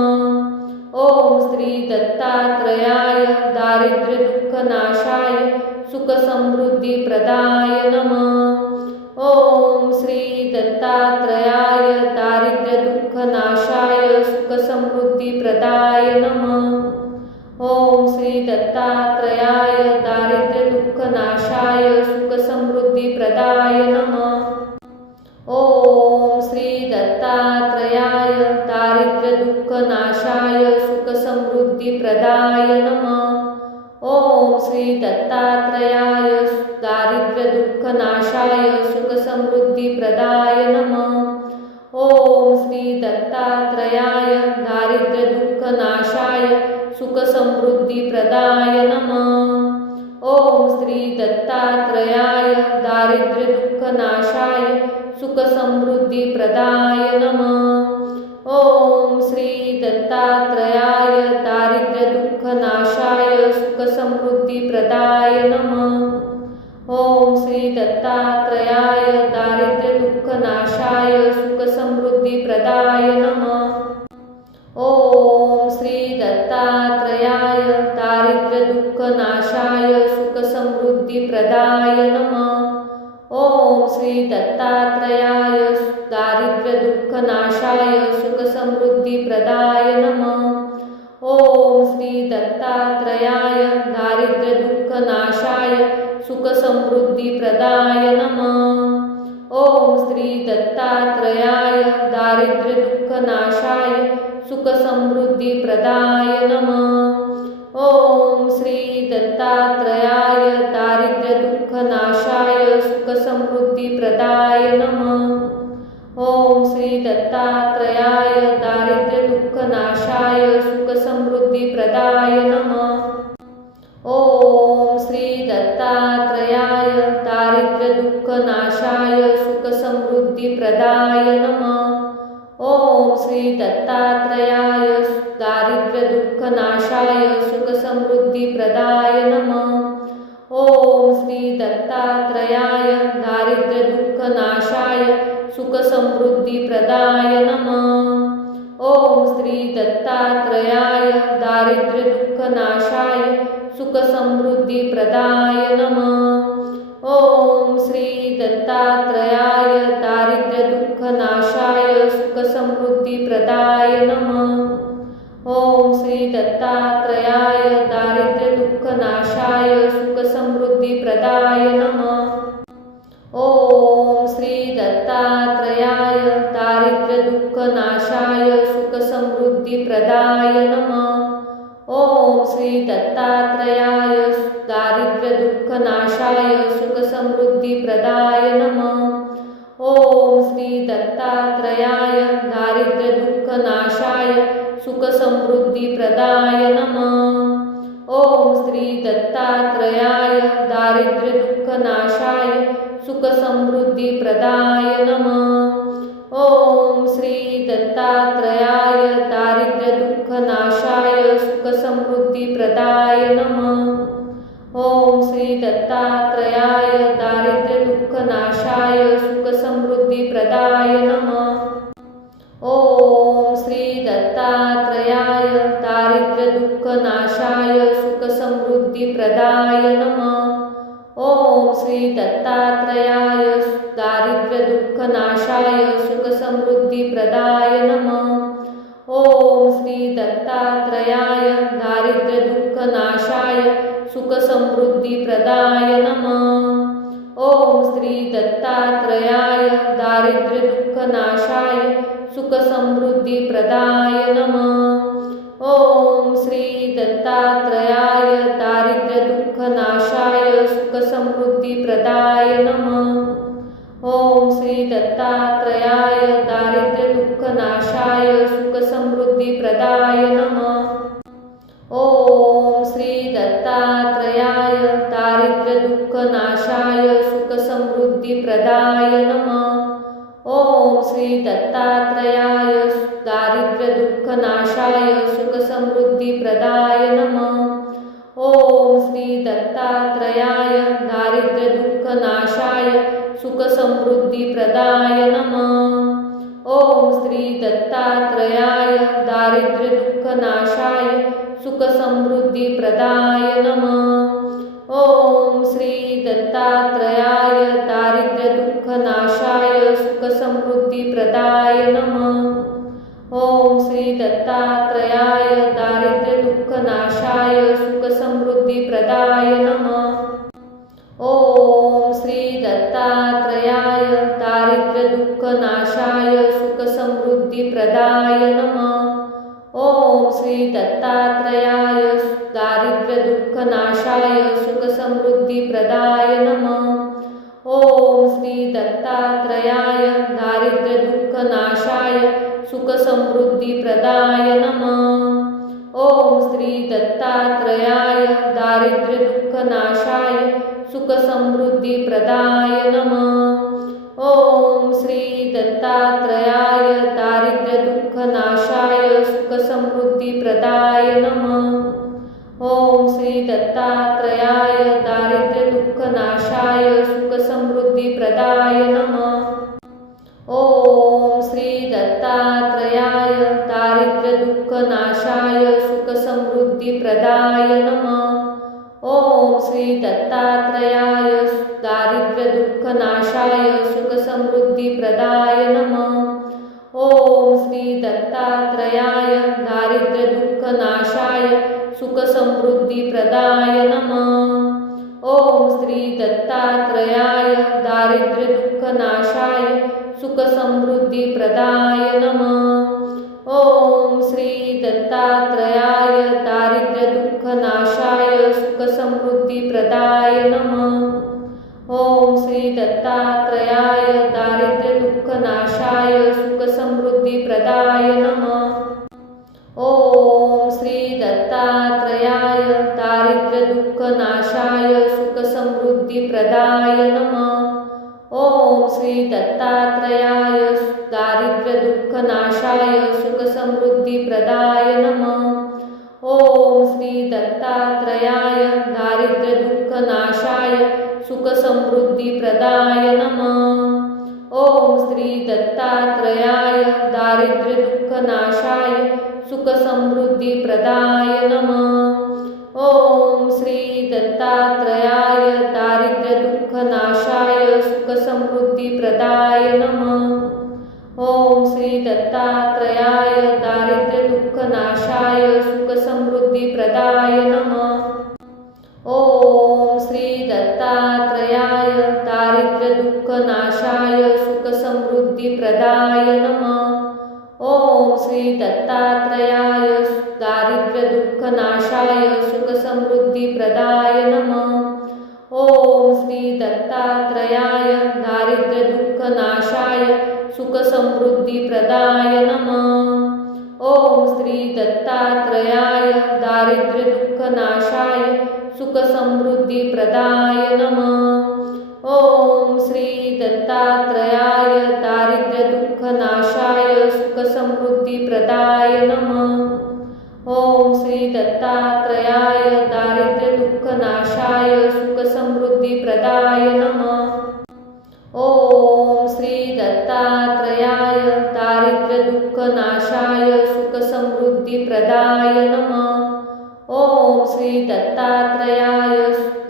ओम श्री दत्तात्रयाय दारिद्र्यदुःखनाशाय सुखसमृद्धिप्रदाय नमः। ओम श्री दत्तात्रयाय दारिद्र्यदुःखनाशाय सुखसमृद्धिप्रदाय नमः। ओम श्री दत्तात्रयाय दारिद्र्यदुःखनाशाय सुखसमृद्धिप्रदाय नमः। ओम श्री दत्तात्रयाय दारिद्र्यदुःखनाशाय सुखसमृद्धिप्रदाय नमः। ओम श्री दत्तात्रयाय दारिद्र्यदुःखनाशाय सुखसमृद्धिप्रदाय नमः। ओम श्री दत्तात्रयाय दारिद्र्यदुःखनाशाय सुखसमृद्धिप्रदाय नमः। ओम श्री दत्तात्रयाय दारिद्र्यदुःखनाशाय सुखसमृद्धिप्रदाय नमः। ओम श्री दत्तात्रयाय दारिद्र्यदुःखनाशाय सुखसमृद्धिप्रदाय नमः। ओम श्री दत्तात्रयाय दारिद्र्यदुःखनाशाय सुखसमृद्धिप्रदाय नमः। ओम श्री दत्तात्रयाय दारिद्र्यदुःखनाशाय सुखसमृद्धिप्रदाय नमः। ओम श्री दत्तात्रयाय दारिद्र्यदुःखनाशाय सुखसमृद्धिप्रदाय नमः। ओम श्री दत्तात्रयाय दारिद्र्यदुःखनाशाय सुखसमृद्धिप्रदाय नमः। ओम श्री दत्तात्रयाय दारिद्र्यदुःखनाशाय सुखसमृद्धिप्रदाय नमः। ओम श्री दत्तात्रयाय दारिद्र्यदुःखनाशाय सुखसमृद्धिप्रदाय नमः। ओम श्री दत्तात्रयाय दारिद्र्यदुःखनाशाय सुखसमृद्धिप्रदाय नमः। ओम श्री दत्तात्रयाय दारिद्र्यदुःखनाशाय सुखसमृद्धिप्रदाय नमः। ओम श्री दत्तात्रयाय दारिद्र्यदुःखनाशाय सुखसमृद्धिप्रदाय नमः। ओम श्री दत्तात्रयाय दारिद्र्यदुःखनाशाय सुखसमृद्धिप्रदाय नमः। ओम श्री दत्तात्रयाय दारिद्र्यदुःखनाशाय सुखसमृद्धिप्रदाय नमः। ओम श्री दत्तात्रयाय दारिद्र्यदुःखनाशाय सुखसमृद्धिप्रदाय नमः। ओम श्री दत्तात्रयाय दारिद्र्यदुःखनाशाय सुखसमृद्धिप्रदाय नमः। ओम श्री दत्तात्रयाय दारिद्र्यदुःखनाशाय सुखसमृद्धिप्रदाय नमः। ओम श्री दत्तात्रयाय दारिद्र्यदुःखनाशाय सुखसमृद्धिप्रदाय नमः। ओम श्री दत्तात्रयाय दारिद्र्यदुःखनाशाय सुखसमृद्धिप्रदाय नमः। ओम श्री दत्तात्रयाय दारिद्र्यदुःखनाशाय सुखसमृद्धिप्रदाय नमः। ओम श्री दत्तात्रयाय दारिद्र्यदुःखनाशाय सुखसमृद्धिप्रदाय नमः। ओम श्री दत्तात्रयाय दारिद्र्यदुःखनाशाय सुखसमृद्धिप्रदाय नमः। ओम श्री दत्तात्रयाय दारिद्र्यदुःखनाशाय सुखसमृद्धिप्रदाय नमः। ओम श्री दत्तात्रयाय दारिद्र्यदुःखनाशाय सुखसमृद्धिप्रदाय नमः। ओम श्री दत्तात्रयाय दारिद्र्यदुःखनाशाय सुखसमृद्धिप्रदाय नमः। ओम श्री दत्तात्रयाय दारिद्र्यदुःखनाशाय सुखसमृद्धिप्रदाय नमः। ओम श्री दत्तात्रयाय दारिद्र्यदुःखनाशाय सुखसमृद्धिप्रदाय नमः। ओम श्री दत्तात्रयाय दारिद्र्यदुःखनाशाय सुखसमृद्धिप्रदाय नमः। ओम श्री दत्तात्रयाय दारिद्र्यदुःखनाशाय सुखसमृद्धिप्रदाय नमः। ओम श्री दत्तात्रयाय दारिद्र्यदुःखनाशाय दारिद्र्यदुःखनाशाय सुखसमृद्धिप्रदाय नमः. ओम श्री दत्तात्रयाय दारिद्र्यदुःखनाशाय सुखसमृद्धिप्रदाय नमः. ओम श्री दत्तात्रयाय दारिद्र्यदुःखनाशाय सुखसमृद्धिप्रदाय नमः. ओम श्री दत्तात्रयाय दारिद्र्यदुःखनाशाय सुखसमृद्धिप्रदाय नमः. ओम श्री दत्तात्रयाय दारिद्र्यदुःखनाशाय सुखसमृद्धिप्रदाय नमः. ओम श्री दत्तात्रयाय दारिद्र्यदुःखनाशाय सुखसमृद्धिप्रदाय नमः. ओम श्री दत्तात्रयाय दारिद्र्यदुःखनाशाय सुखसमृद्धिप्रदाय नमः. ओम श्री दत्तात्रयाय दारिद्र्यदुःखनाशाय सुखसमृद्धिप्रदाय नमः. ओम श्री दत्तात्रयाय दारिद्र्यदुःखनाशाय सुखसमृद्धिप्रदाय नमः. ओम श्री दत्तात्रयाय दारिद्र्यदुःखनाशाय सुखसमृद्धिप्रदाय नमः. ओम श्री दत्तात्रयाय दारिद्र्यदुःखनाशाय सुखसमृद्धिप्रदाय नमः. ओम श्री दत्तात्रयाय दारिद्र्यदुःखनाशाय सुखसमृद्धिप्रदाय नमः. ओम श्री दत्तात्रयाय दारिद्र्यदुःखनाशाय सुखसमृद्धिप्रदाय नमः. ओम श्री दत्तात्रयाय दारिद्र्यदुःखनाशाय सुखसमृद्धिप्रदाय नमः. ओम श्री दत्तात्रयाय दारिद्र्यदुःखनाशाय सुखसमृद्धिप्रदाय नमः. ओम श्री दत्तात्रयाय दारिद्र्यदुःखनाशाय सुखसमृद्धिप्रदाय नमः. ओम श्री दत्तात्रयाय दारिद्र्यदुःखनाशाय सुखसमृद्धिप्रदाय नमः. ओम श्री दत्तात्रयाय दारिद्र्यदुःखनाशाय सुखसमृद्धिप्रदाय नमः. ओम श्री दत्तात्रयाय दारिद्र्यदुःखनाशाय सुखसमृद्धिप्रदाय नमः. ओम श्री दत्तात्रयाय दारिद्र्यदुःखनाशाय सुखसमृद्धिप्रदाय नमः. ओम श्री दत्तात्रयाय दारिद्र्यदुःखनाशाय सुखसमृद्धिप्रदाय नमः. ओम श्री दत्तात्रयाय दारिद्र्यदुःखनाशाय सुखसमृद्धिप्रदाय नमः. ओम श्री दत्तात्रयाय दारिद्र्यदुःखनाशाय सुखसमृद्धिप्रदाय नमः. ओम श्री दत्तात्रयाय दारिद्र्यदुःखनाशाय सुखसमृद्धिप्रदाय नमः. ओम श्री दत्तात्रयाय दारिद्र्यदुःखनाशाय सुखसमृद्धिप्रदाय नमः. ओम श्री दत्तात्रयाय दारिद्र्यदुःखनाशाय सुखसमृद्धिप्रदाय नमः. ओम श्री दत्तात्रयाय दारिद्र्यदुःखनाशाय सुखसमृद्धिप्रदाय नमः. ओम श्री दत्तात्रयाय दारिद्र्यदुःखनाशाय सुखसमृद्धिप्रदाय नमः. ओम श्री दत्तात्रयाय दारिद्र्यदुःखनाशाय सुखसमृद्धिप्रदाय नमः. ओम श्री दत्तात्रयाय दारिद्र्यदुःखनाशाय सुखसमृद्धिप्रदाय नमः. ओम श्री दत्तात्रयाय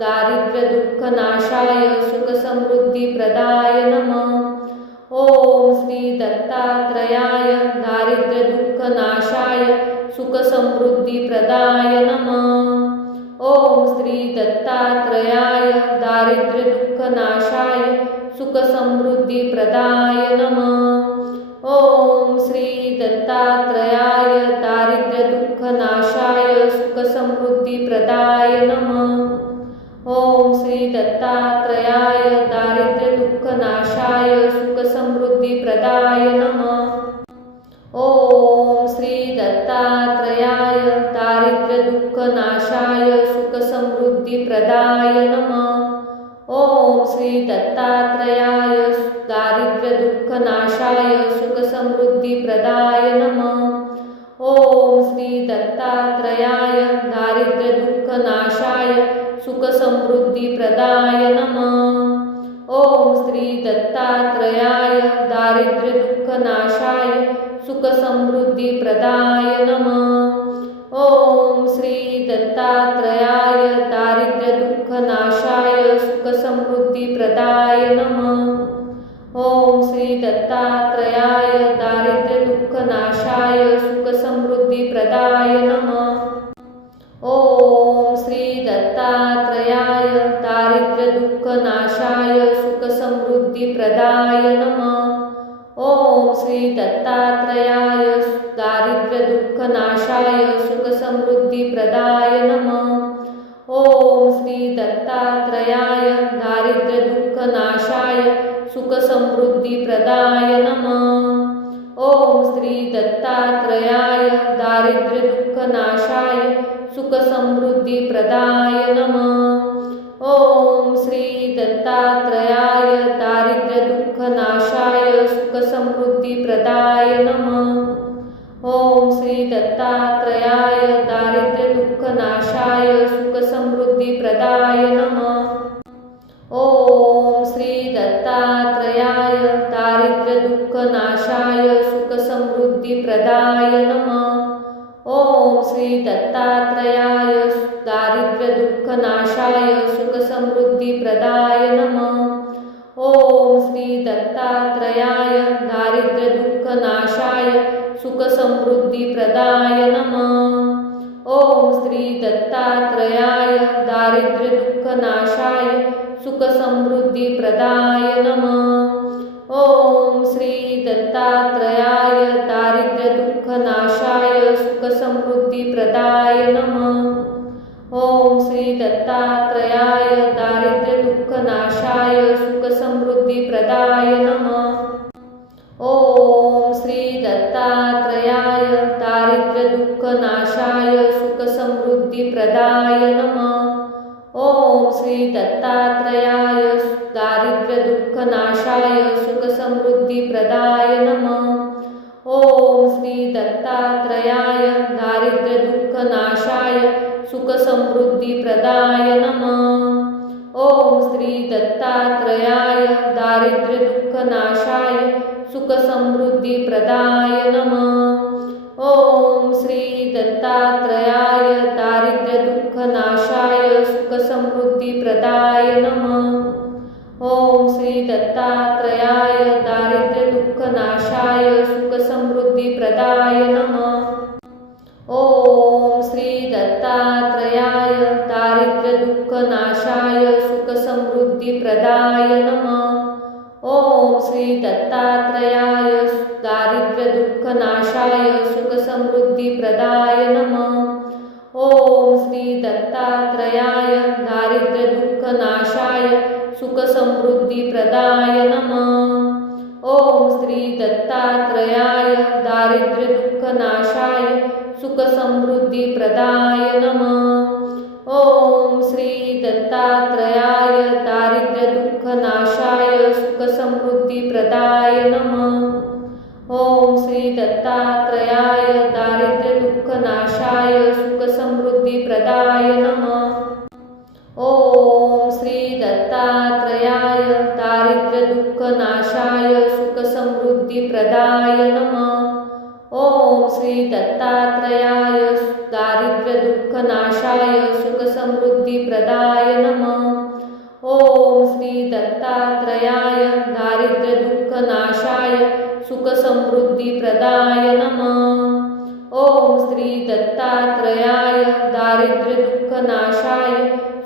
दारिद्र्यदुःखनाशाय सुखसमृद्धिप्रदाय नमः. ओम श्री दत्तात्रयाय दारिद्र्यदुःखनाशाय सुखसमृद्धिप्रदाय नमः. ओम श्री दत्तात्रयाय दारिद्र्यदुःखनाशाय सुखसमृद्धिप्रदाय नमः. ओम श्री दत्तात्रयाय दारिद्र्यदुःखनाशाय सुखसमृद्धिप्रदाय नमः. ओम श्री दत्तात्रयाय दारिद्र्यदुःखनाशाय सुखसमृद्धिप्रदाय नमः. ओम श्री दत्तात्रयाय दारिद्र्यदुःखनाशाय सुखसमृद्धिप्रदाय नमः. ओम श्री दत्तात्रयाय दारिद्र्यदुःखनाशाय सुखसमृद्धिप्रदाय नमः. ओम श्री दत्तात्रयाय दारिद्र्यदुःखनाशाय सुखसमृद्धिप्रदाय नमः। ओम श्री दत्तात्रयाय दारिद्र्यदुःखनाशाय सुखसमृद्धिप्रदाय नमः। ओम श्री दत्तात्रयाय दारिद्र्यदुःखनाशाय सुखसमृद्धिप्रदाय नमः। ओम श्री दत्तात्रयाय दारिद्र्यदुःखनाशाय सुखसमृद्धिप्रदाय नमः। ओम श्री दत्तात्रयाय दारिद्र्यदुःखनाशाय सुखसमृद्धिप्रदाय नमः। ओम श्री दत्तात्रयाय दारिद्र्यदुःखनाशाय सुखसमृद्धिप्रदाय नमः। ओम श्री दत्तात्रयाय दारिद्र्यदुःखनाशाय सुखसमृद्धिप्रदाय नमः। ओम श्री दत्तात्रयाय दारिद्र्यदुःखनाशाय सुखसमृद्धिप्रदाय नमः। ओम श्री दत्तात्रयाय दारिद्र्यदुःखनाशाय सुखसमृद्धिप्रदाय नमः। ओम श्री दत्तात्रयाय दारिद्र्यदुःखनाशाय सुखसमृद्धिप्रदाय नमः। ओम श्री दत्तात्रयाय दारिद्र्यदुःखनाशाय सुखसमृद्धिप्रदाय नमः। ओम श्री दत्तात्रयाय दारिद्र्यदुःखनाशाय सुखसमृद्धिप्रदाय नमः। ओम श्री दत्तात्रयाय दारिद्र्यदुःखनाशाय सुखसमृद्धिप्रदाय नमः। ओम श्री दत्तात्रयाय दारिद्र्यदुःखनाशाय सुखसमृद्धिप्रदाय नमः। ओम श्री दत्तात्रयाय दारिद्र्यदुःखनाशाय सुखसमृद्धिप्रदाय नमः। ओम श्री दत्तात्रयाय दारिद्र्यदुःखनाशाय सुखसमृद्धिप्रदाय नमः। ओम श्री दत्तात्रयाय दारिद्र्यदुःखनाशाय सुखसमृद्धिप्रदाय नमः। ओम श्री दत्तात्रयाय दारिद्र्यदुःखनाशाय सुखसमृद्धिप्रदाय नमः। ओम श्री दत्तात्रयाय दारिद्र्यदुःखनाशाय सुखसमृद्धिप्रदाय नमः। ओम श्री दत्तात्रयाय दारिद्र्यदुःखनाशाय सुखसमृद्धिप्रदाय नमः। ओम श्री दत्तात्रयाय दारिद्र्यदुःखनाशाय सुखसमृद्धिप्रदाय नमः। ओम श्री दत्तात्रयाय दारिद्र्यदुःखनाशाय सुखसमृद्धिप्रदाय नमः। ओम श्री दत्तात्रयाय दारिद्र्यदुःखनाशाय सुखसमृद्धिप्रदाय नमः। ओम श्री दत्तात्रयाय दारिद्र्यदुःखनाशाय सुखसमृद्धिप्रदाय नमः। ओम श्री दत्तात्रयाय दारिद्र्यदुःखनाशाय सुखसमृद्धिप्रदाय नमः। ओम श्री दत्तात्रयाय दारिद्र्यदुःखनाशाय सुखसमृद्धिप्रदाय नमः। ओम श्री दत्तात्रयाय दारिद्र्यदुःखनाशाय सुखसमृद्धिप्रदाय नमः। ओम श्री दत्तात्रयाय दारिद्र्यदुःखनाशाय सुखसमृद्धिप्रदाय नमः। ओम श्री दत्तात्रयाय दारिद्र्यदुःखनाशाय सुखसमृद्धिप्रदाय नमः। ओम श्री दत्तात्रयाय दारिद्र्यदुःखनाशाय सुखसमृद्धिप्रदाय नमः। ओम श्री दत्तात्रयाय दारिद्र्यदुःखनाशाय सुखसमृद्धिप्रदाय नमः। ओम श्री दत्तात्रयाय दारिद्र्यदुःखनाशाय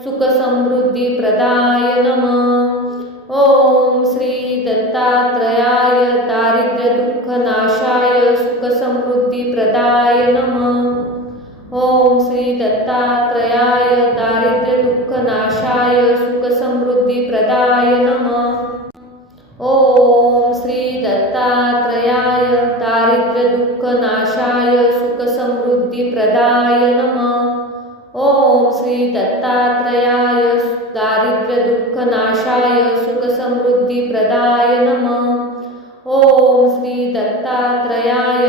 सुखसमृद्धिप्रदाय नमः। ओम श्री दत्तात्रयाय दारिद्र्यदुःखनाशाय सुखसमृद्धिप्रदाय नमः। ओम श्री दत्तात्रयाय दारिद्र्यदुःखनाशाय सुखसमृद्धिप्रदाय नमः। ओम श्री दत्तात्रयाय दारिद्र्यदुःखनाशाय सुखसमृद्धिप्रदाय नमः। ओम श्री दत्तात्रयाय दारिद्र्यदुःखनाशाय सुखसमृद्धिप्रदाय नमः। ओम श्री दत्तात्रयाय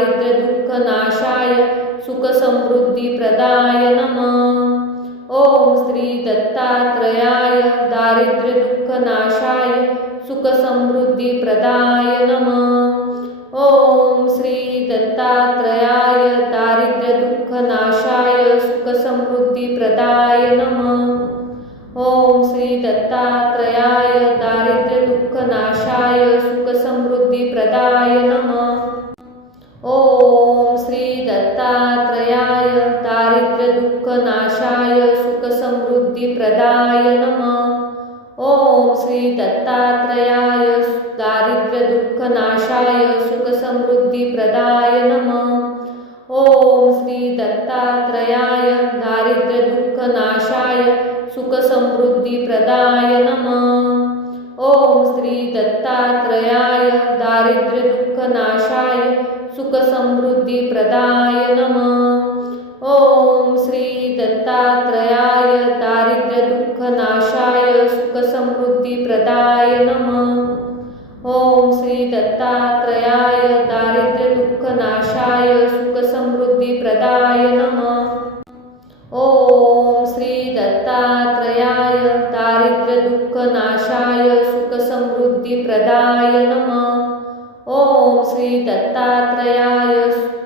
दारिद्र्यदुःखनाशाय सुखसमृद्धिप्रदाय नमः। ओम श्री दत्तात्रयाय दारिद्र्यदुःखनाशाय सुखसमृद्धिप्रदाय नमः। ओम श्री दत्तात्रयाय दारिद्र्यदुःखनाशाय सुखसमृद्धिप्रदाय नमः। ओम श्री दत्तात्रयाय दारिद्र्यदुःखनाशाय सुखसमृद्धिप्रदाय नमः। ओम श्री दत्तात्रयाय दारिद्र्यदुःखनाशाय सुखसमृद्धिप्रदाय नमः। ओम श्री दत्तात्रयाय दारिद्र्यदुःखनाशाय सुखसमृद्धिप्रदाय नमः। ओम श्री दत्तात्रयाय दारिद्र्यदुःखनाशाय सुखसमृद्धिप्रदाय नमः। ओम श्री दत्तात्रयाय दारिद्र्यदुःखनाशाय सुखसमृद्धिप्रदाय नमः। ओम श्री दत्तात्रयाय दारिद्र्यदुःखनाशाय सुखसमृद्धिप्रदाय नमः। ओम श्री दत्तात्रयाय दारिद्र्यदुःखनाशाय सुखसमृद्धिप्रदाय नमः। ओम श्री दत्तात्रयाय दारिद्र्यदुःखनाशाय सुखसमृद्धिप्रदाय नमः। ओम श्री दत्तात्रयाय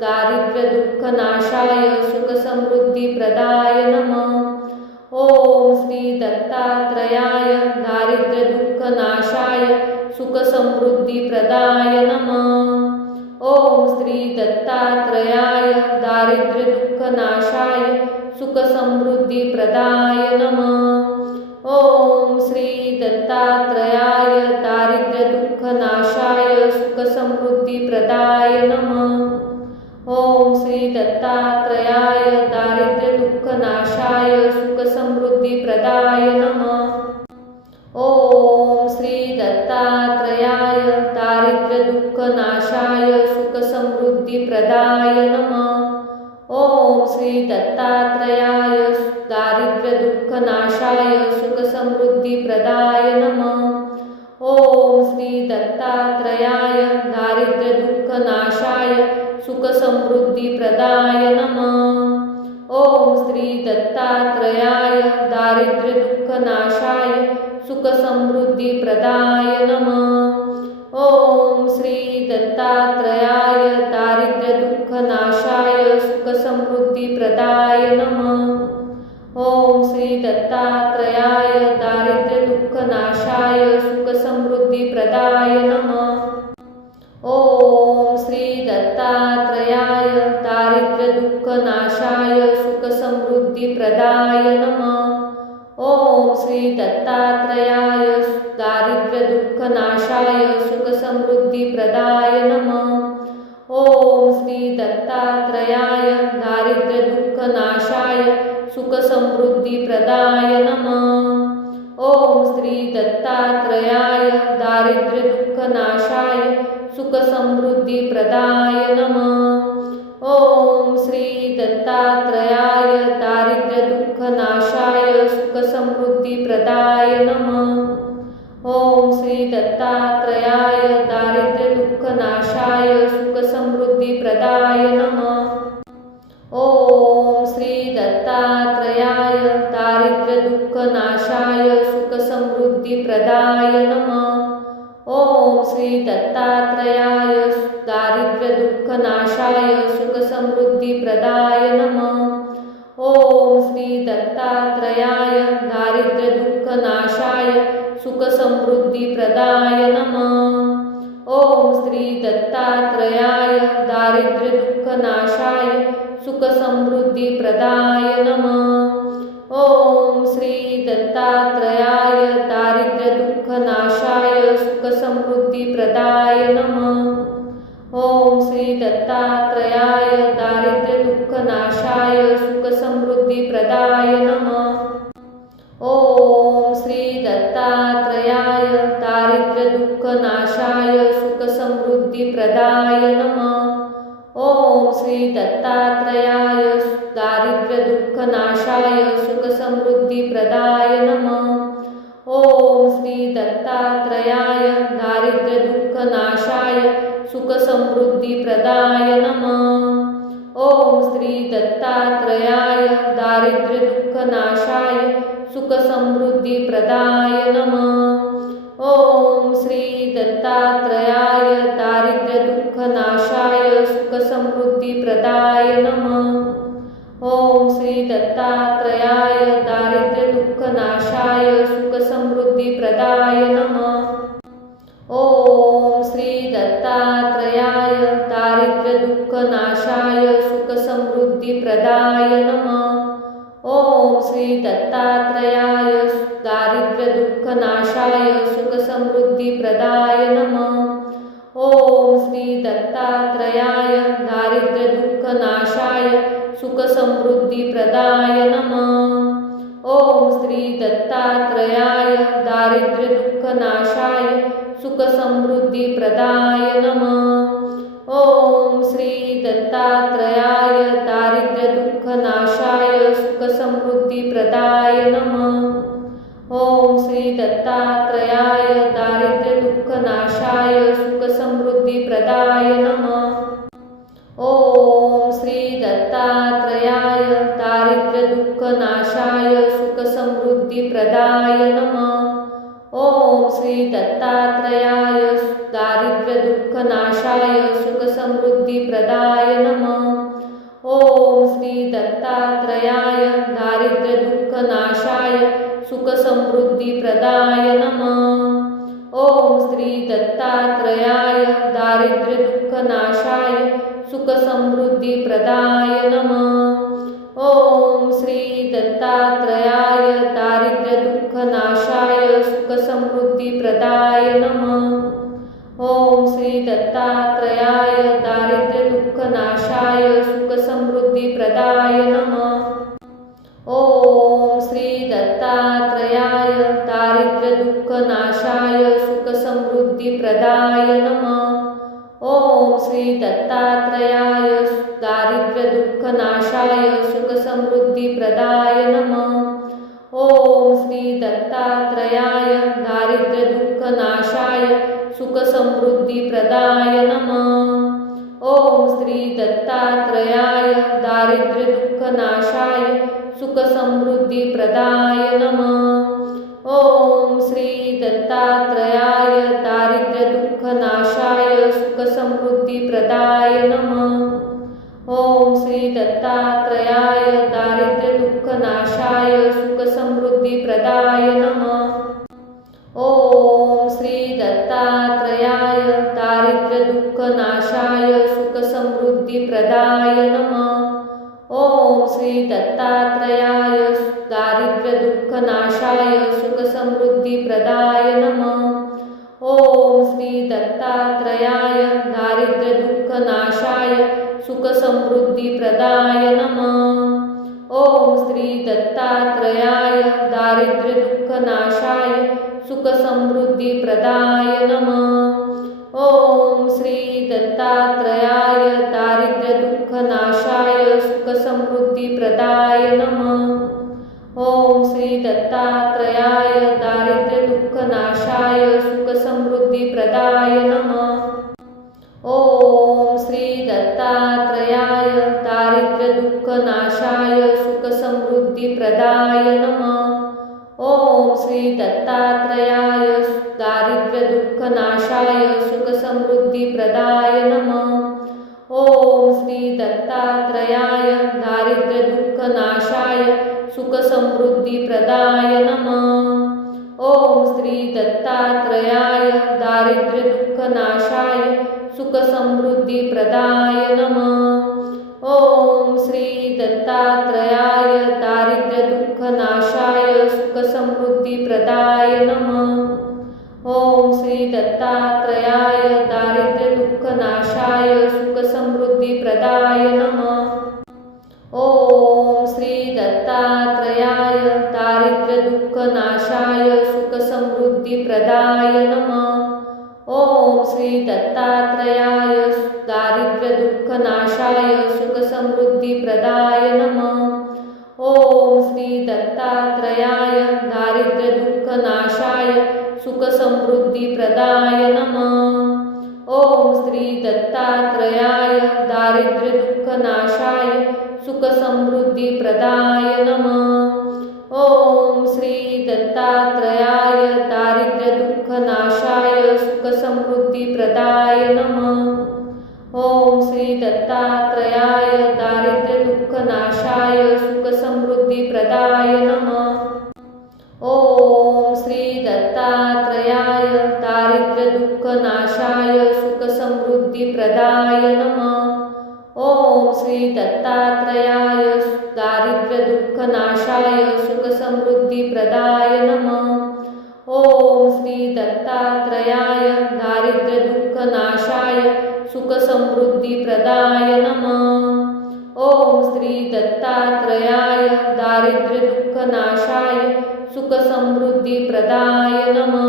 दारिद्र्यदुःखनाशाय सुखसमृद्धिप्रदाय नमः। ओम श्री दत्तात्रयाय दारिद्र्यदुःखनाशाय सुखसमृद्धिप्रदाय नमः। ओम श्री दत्तात्रयाय दारिद्र्यदुःखनाशाय सुखसमृद्धिप्रदाय नमः। ओम श्री दत्तात्रयाय दारिद्र्यदुःखनाशाय सुखसमृद्धिप्रदाय नमः। ओम श्री दत्तात्रयाय दारिद्र्यदुःखनाशाय सुखसमृद्धिप्रदाय नमः। ओम श्री दत्तात्रयाय दारिद्र्यदुःखनाशाय सुखसमृद्धिप्रदाय नमः। ओम श्री दत्तात्रयाय दारिद्र्यदुःखनाशाय सुखसमृद्धिप्रदाय नमः। ओम श्री दत्तात्रयाय दारिद्र्यदुःखनाशाय सुखसमृद्धिप्रदाय नमः। ओम श्री दत्तात्रयाय दारिद्र्यदुःखनाशाय सुखसमृद्धिप्रदाय नमः। ओम श्री दत्तात्रयाय दारिद्र्यदुःखनाशाय सुखसमृद्धिप्रदाय नमः। ओम श्री दत्तात्रयाय दारिद्र्यदुःखनाशाय सुखसमृद्धिप्रदाय नमः। ओम श्री दत्तात्रयाय दारिद्र्यदुःखनाशाय सुखसमृद्धिप्रदाय नमः। ओम श्री दत्तात्रयाय दारिद्र्यदुःखनाशाय सुखसमृद्धिप्रदाय नमः। ओम श्री दत्तात्रयाय दारिद्र्यदुःखनाशाय सुखसमृद्धिप्रदाय नमः। ओम श्री दत्तात्रयाय दारिद्र्यदुःखनाशाय सुखसमृद्धिप्रदाय नमः। ओम श्री दत्तात्रयाय दारिद्र्यदुःखनाशाय सुखसमृद्धिप्रदाय नमः। ओम श्री दत्तात्रयाय दारिद्र्यदुःखनाशाय सुखसमृद्धिप्रदाय नमः। ओम श्री दत्तात्रयाय दारिद्र्यदुःखनाशाय सुखसमृद्धिप्रदाय नमः। ओम श्री दत्तात्रयाय दारिद्र्यदुःखनाशाय सुखसमृद्धिप्रदाय नमः। ओम श्री दत्तात्रयाय दारिद्र्यदुःखनाशाय सुखसमृद्धिप्रदाय नमः। ओम श्री दत्तात्रयाय दारिद्र्यदुःखनाशाय सुखसमृद्धिप्रदाय नमः। ओम श्री दत्तात्रयाय दारिद्र्यदुःखनाशाय सुखसमृद्धिप्रदाय नमः। ओम श्री दत्तात्रयाय दारिद्र्यदुःखनाशाय सुखसमृद्धिप्रदाय नमः। ओम श्री दत्तात्रयाय दारिद्र्यदुःखनाशाय सुखसमृद्धिप्रदाय नमः। ओम श्री दत्तात्रयाय दारिद्र्यदुःखनाशाय सुखसमृद्धिप्रदाय नमः। ओम श्री दत्तात्रयाय दारिद्र्यदुःखनाशाय सुखसमृद्धीप्रदाय नमः. ओम श्री दत्तात्रयाय दारिद्र्यदुःखनाशाय सुखसमृद्धीप्रदाय नमः. ओम श्री दत्तात्रयाय दारिद्र्यदुःखनाशाय सुखसमृद्धीप्रदाय नमः. ओम श्री दत्तात्रयाय दारिद्र्यदुःखनाशाय सुखसमृद्धीप्रदाय नमः. ओम श्री दत्तात्रयाय दारिद्र्यदुःखनाशाय सुखसमृद्धीप्रदाय नमः. ओम श्री दत्तात्रयाय दारिद्र्यदुःखनाशाय सुखसमृद्धीप्रदाय नमः. ओम श्री दत्तात्रयाय दारिद्र्यदुःखनाशाय सुखसमृद्धीप्रदाय नमः. ओम श्री दत्तात्रयाय दारिद्र्यदुःखनाशाय सुखसमृद्धीप्रदाय नमः. ओम श्री दत्तात्रयाय दारिद्र्यदुःखनाशाय सुखसमृद्धीप्रदाय नमः. ओम श्री दत्तात्रयाय दारिद्र्यदुःखनाशाय सुखसमृद्धीप्रदाय नमः. ओम श्री दत्तात्रयाय दारिद्र्यदुःखनाशाय सुखसमृद्धीप्रदाय नमः. ओम श्री दत्तात्रयाय दारिद्र्यदुःखनाशाय सुखसमृद्धीप्रदाय नमः. ओम श्री दत्तात्रयाय दारिद्र्यदुःखनाशाय सुखसमृद्धीप्रदाय नमः. ओम श्री दत्तात्रयाय दारिद्र्यदुःखनाशाय सुखसमृद्धीप्रदाय नमः. ओम श्री दत्तात्रयाय दारिद्र्यदुःखनाशाय सुखसमृद्धीप्रदाय नमः. ओम श्री दत्तात्रयाय दारिद्र्यदुःखनाशाय सुखसमृद्धीप्रदाय नमः. ओम श्री दत्तात्रयाय दारिद्र्यदुःखनाशाय सुखसमृद्धीप्रदाय नमः. ओम श्री दत्तात्रयाय दारिद्र्यदुःखनाशाय सुखसमृद्धीप्रदाय नमः. ओम श्री दत्तात्रयाय दारिद्र्यदुःखनाशाय सुखसमृद्धीप्रदाय नमः. ओम श्री दत्तात्रयाय दारिद्र्यदुःखनाशाय सुखसमृद्धीप्रदाय नमः. ओम श्री दत्तात्रयाय दारिद्र्यदुःखनाशाय सुखसमृद्धीप्रदाय नमः. ओम श्री दत्तात्रयाय दारिद्र्यदुःखनाशाय सुखसमृद्धीप्रदाय नमः. ओम श्री दत्तात्रयाय दारिद्र्यदुःखनाशाय सुखसमृद्धीप्रदाय नमः. ओम श्री दत्तात्रयाय दारिद्र्यदुःखनाशाय सुखसमृद्धीप्रदाय नमः. ओम श्री दत्तात्रयाय दारिद्र्यदुःखनाशाय सुखसमृद्धीप्रदाय नमः. ओम श्री दत्तात्रयाय दारिद्र्यदुःखनाशाय सुखसमृद्धीप्रदाय नमः. ओम श्री दत्तात्रयाय दारिद्र्यदुःखनाशाय सुखसमृद्धीप्रदाय नमः. ओम श्री दत्तात्रयाय दारिद्र्यदुःखनाशाय सुखसमृद्धीप्रदाय नमः. ओम श्री दत्तात्रयाय दारिद्र्यदुःखनाशाय सुखसमृद्धीप्रदाय नमः. ओम श्री दत्तात्रयाय दारिद्र्यदुःखनाशाय सुखसमृद्धीप्रदाय नमः. ओम श्री दत्तात्रयाय दारिद्र्यदुःखनाशाय सुखसमृद्धीप्रदाय नमः. ओम श्री दत्तात्रयाय दारिद्र्यदुःखनाशाय सुखसमृद्धीप्रदाय नमः. ओम श्री दत्तात्रयाय दारिद्र्यदुःखनाशाय सुखसमृद्धीप्रदाय नमः. ओम श्री दत्तात्रयाय दारिद्र्यदुःखनाशाय सुखसमृद्धीप्रदाय नमः. ओम श्री दत्तात्रयाय दारिद्र्यदुःखनाशाय सुखसमृद्धीप्रदाय नमः. ओम श्री दत्तात्रयाय दारिद्र्यदुःखनाशाय सुखसमृद्धीप्रदाय नमः. ओम श्री दत्तात्रयाय दारिद्र्यदुःखनाशाय सुखसमृद्धीप्रदाय नमः. ओम श्री दत्तात्रयाय दारिद्र्यदुःखनाशाय सुखसमृद्धिप्रदाय नमः। ओम श्री दत्तात्रयाय दारिद्र्यदुःखनाशाय सुखसमृद्धिप्रदाय नमः। ओम श्री दत्तात्रयाय दारिद्र्यदुःखनाशाय सुखसमृद्धिप्रदाय नमः। ओम श्री दत्तात्रयाय दारिद्र्यदुःखनाशाय सुखसमृद्धिप्रदाय नमः। ओम श्री दत्तात्रयाय दारिद्र्यदुःखनाशाय सुखसमृद्धिप्रदाय नमः। ओम श्री दत्तात्रयाय दारिद्र्यदुःखनाशाय सुखसमृद्धिप्रदाय नमः। ओम श्री दत्तात्रयाय दारिद्र्यदुःखनाशाय सुखसमृद्धिप्रदाय नमः।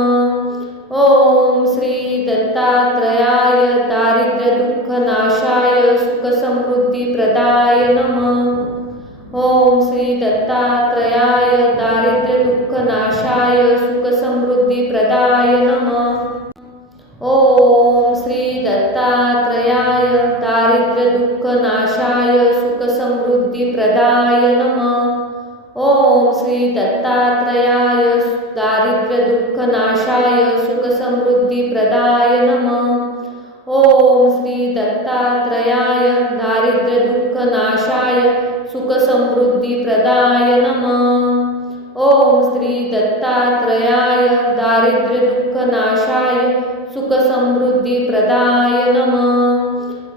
ओम श्री दत्तात्रयाय दारिद्र्यदुःखनाशाय सुखसमृद्धिप्रदाय नमः। ओम श्री दत्तात्रयाय दारिद्र्यदुःखनाशाय सुखसमृद्धिप्रदाय नमः। ओम श्री दत्तात्रयाय दारिद्र्यदुःखनाशाय सुखसमृद्धिप्रदाय नमः। ओम श्री दत्तात्रयाय दारिद्र्यदुःखनाशाय सुखसमृद्धिप्रदाय नमः। ओम श्री दत्तात्रयाय दारिद्र्यदुःखनाशाय सुखसमृद्धिप्रदाय नमः। ओम श्री दत्तात्रयाय दारिद्र्यदुःखनाशाय सुखसमृद्धिप्रदाय नमः।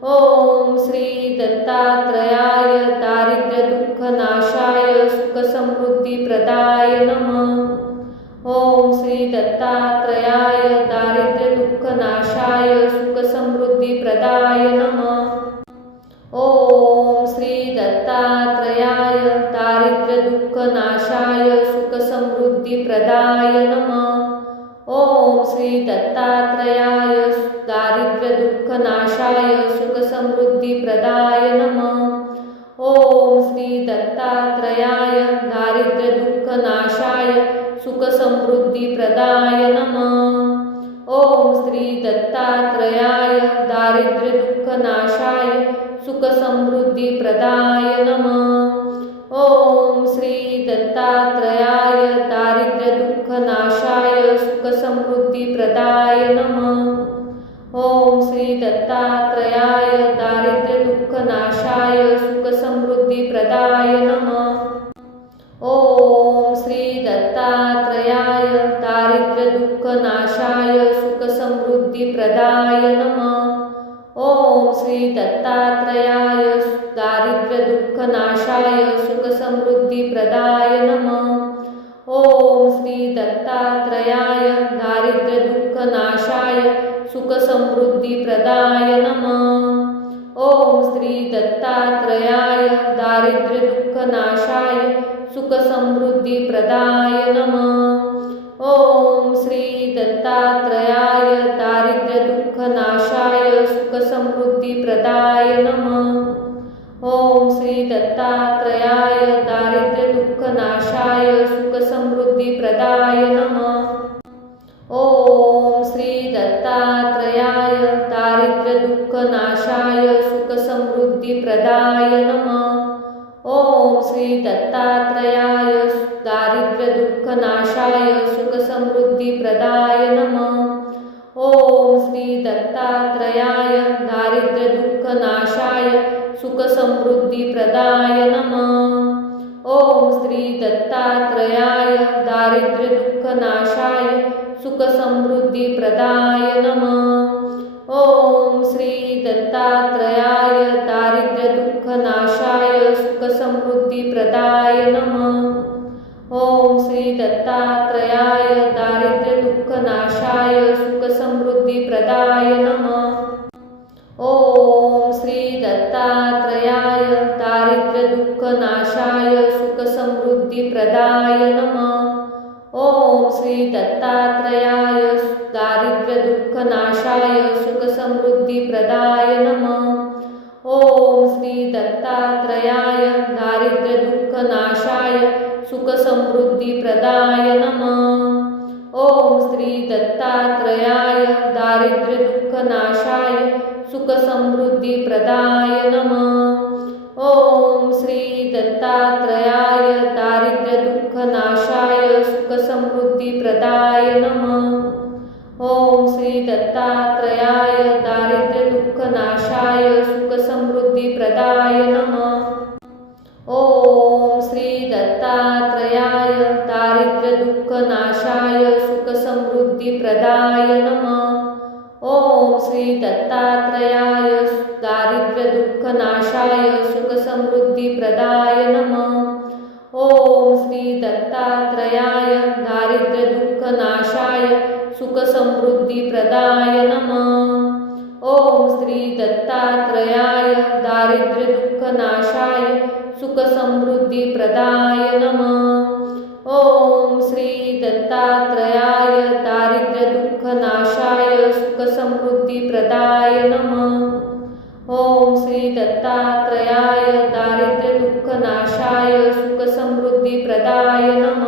ओम श्री दत्तात्रयाय दारिद्र्यदुःखनाशाय सुखसमृद्धिप्रदाय नमः। ओम श्री दत्तात्रयाय दारिद्र्यदुःखनाशाय सुखसमृद्धिप्रदाय नमः। ओम श्री दत्तात्रयाय दारिद्र्यदुःखनाशाय सुखसमृद्धिप्रदाय नमः। ओम श्री दत्तात्रयाय दारिद्र्यदुःखनाशाय सुखसमृद्धिप्रदाय नमः। ओम श्री दत्तात्रयाय दारिद्र्यदुःखनाशाय सुखसमृद्धिप्रदाय नमः। ओम श्री दत्तात्रयाय दारिद्र्यदुःखनाशाय सुखसमृद्धिप्रदाय नमः। ओम श्री दत्तात्रयाय दारिद्र्यदुःखनाशाय सुखसमृद्धिप्रदाय नमः। ओम श्री दत्तात्रयाय दारिद्र्यदुःखनाशाय सुखसमृद्धिप्रदाय नमः। ओम श्री दत्तात्रयाय दारिद्र्यदुःखनाशाय सुखसमृद्धिप्रदाय नमः। ओम श्री दत्तात्रयाय दारिद्र्यदुःखनाशाय सुखसमृद्धिप्रदाय नमः। ओम श्री दत्तात्रयाय दारिद्र्यदुःखनाशाय सुखसमृद्धिप्रदाय नमः। ओम श्री दत्तात्रयाय दारिद्र्यदुःखनाशाय सुखसमृद्धिप्रदाय नमः। ओम श्री दत्तात्रयाय दारिद्र्यदुःखनाशाय सुखसमृद्धिप्रदाय नमः। ओम श्री दत्तात्रयाय दारिद्र्यदुःखनाशाय सुखसमृद्धिप्रदाय नमः। ओम श्री दत्तात्रयाय दारिद्र्यदुःखनाशाय सुखसमृद्धिप्रदाय नमः। ओम श्री दत्तात्रयाय दारिद्र्यदुःखनाशाय सुखसमृद्धिप्रदाय नमः। ओम श्री दत्तात्रयाय दारिद्र्यदुःखनाशाय सुखसमृद्धिप्रदाय नमः। ओम श्री दत्तात्रयाय दारिद्र्यदुःखनाशाय सुखसमृद्धिप्रदाय नमः। ओम श्री दत्तात्रयाय दारिद्र्यदुःखनाशाय सुखसमृद्धिप्रदाय नमः। ओम श्री दत्तात्रयाय दारिद्र्यदुःखनाशाय सुखसमृद्धिप्रदाय नमः। ओम श्री दत्तात्रयाय दारिद्र्यदुःखनाशाय सुखसमृद्धिप्रदाय नमः। ओम श्री दत्तात्रयाय दारिद्र्यदुःखनाशाय सुखसमृद्धिप्रदाय नमः। ओम श्री दत्तात्रयाय दारिद्र्यदुःखनाशाय सुखसमृद्धिप्रदाय नमः। ओम श्री दत्तात्रयाय दारिद्र्यदुःखनाशाय सुखसमृद्धीप्रदाय नमः। ओम श्री दत्तात्रयाय दारिद्र्यदुःखनाशाय सुखसमृद्धीप्रदाय नमः। ओम श्री दत्तात्रयाय दारिद्र्यदुःखनाशाय सुखसमृद्धीप्रदाय नमः। ओम श्री दत्तात्रयाय दारिद्र्यदुःखनाशाय सुखसमृद्धीप्रदाय नमः। ओम श्री दत्तात्रयाय दारिद्र्यदुःखनाशाय सुखसमृद्धीप्रदाय नमः। ओम श्री दत्तात्रयाय दारिद्र्यदुःखनाशाय सुखसमृद्धीप्रदाय नमः। ओम श्री दत्तात्रयाय दारिद्र्यदुःखनाशाय सुखसमृद्धीप्रदाय नमः। ओम श्री दत्तात्रयाय दारिद्र्यदुःखनाशाय सुखसमृद्धीप्रदाय नमः। ओम श्री दत्तात्रयाय दारिद्र्यदुःखनाशाय सुखसमृद्धीप्रदाय नमः।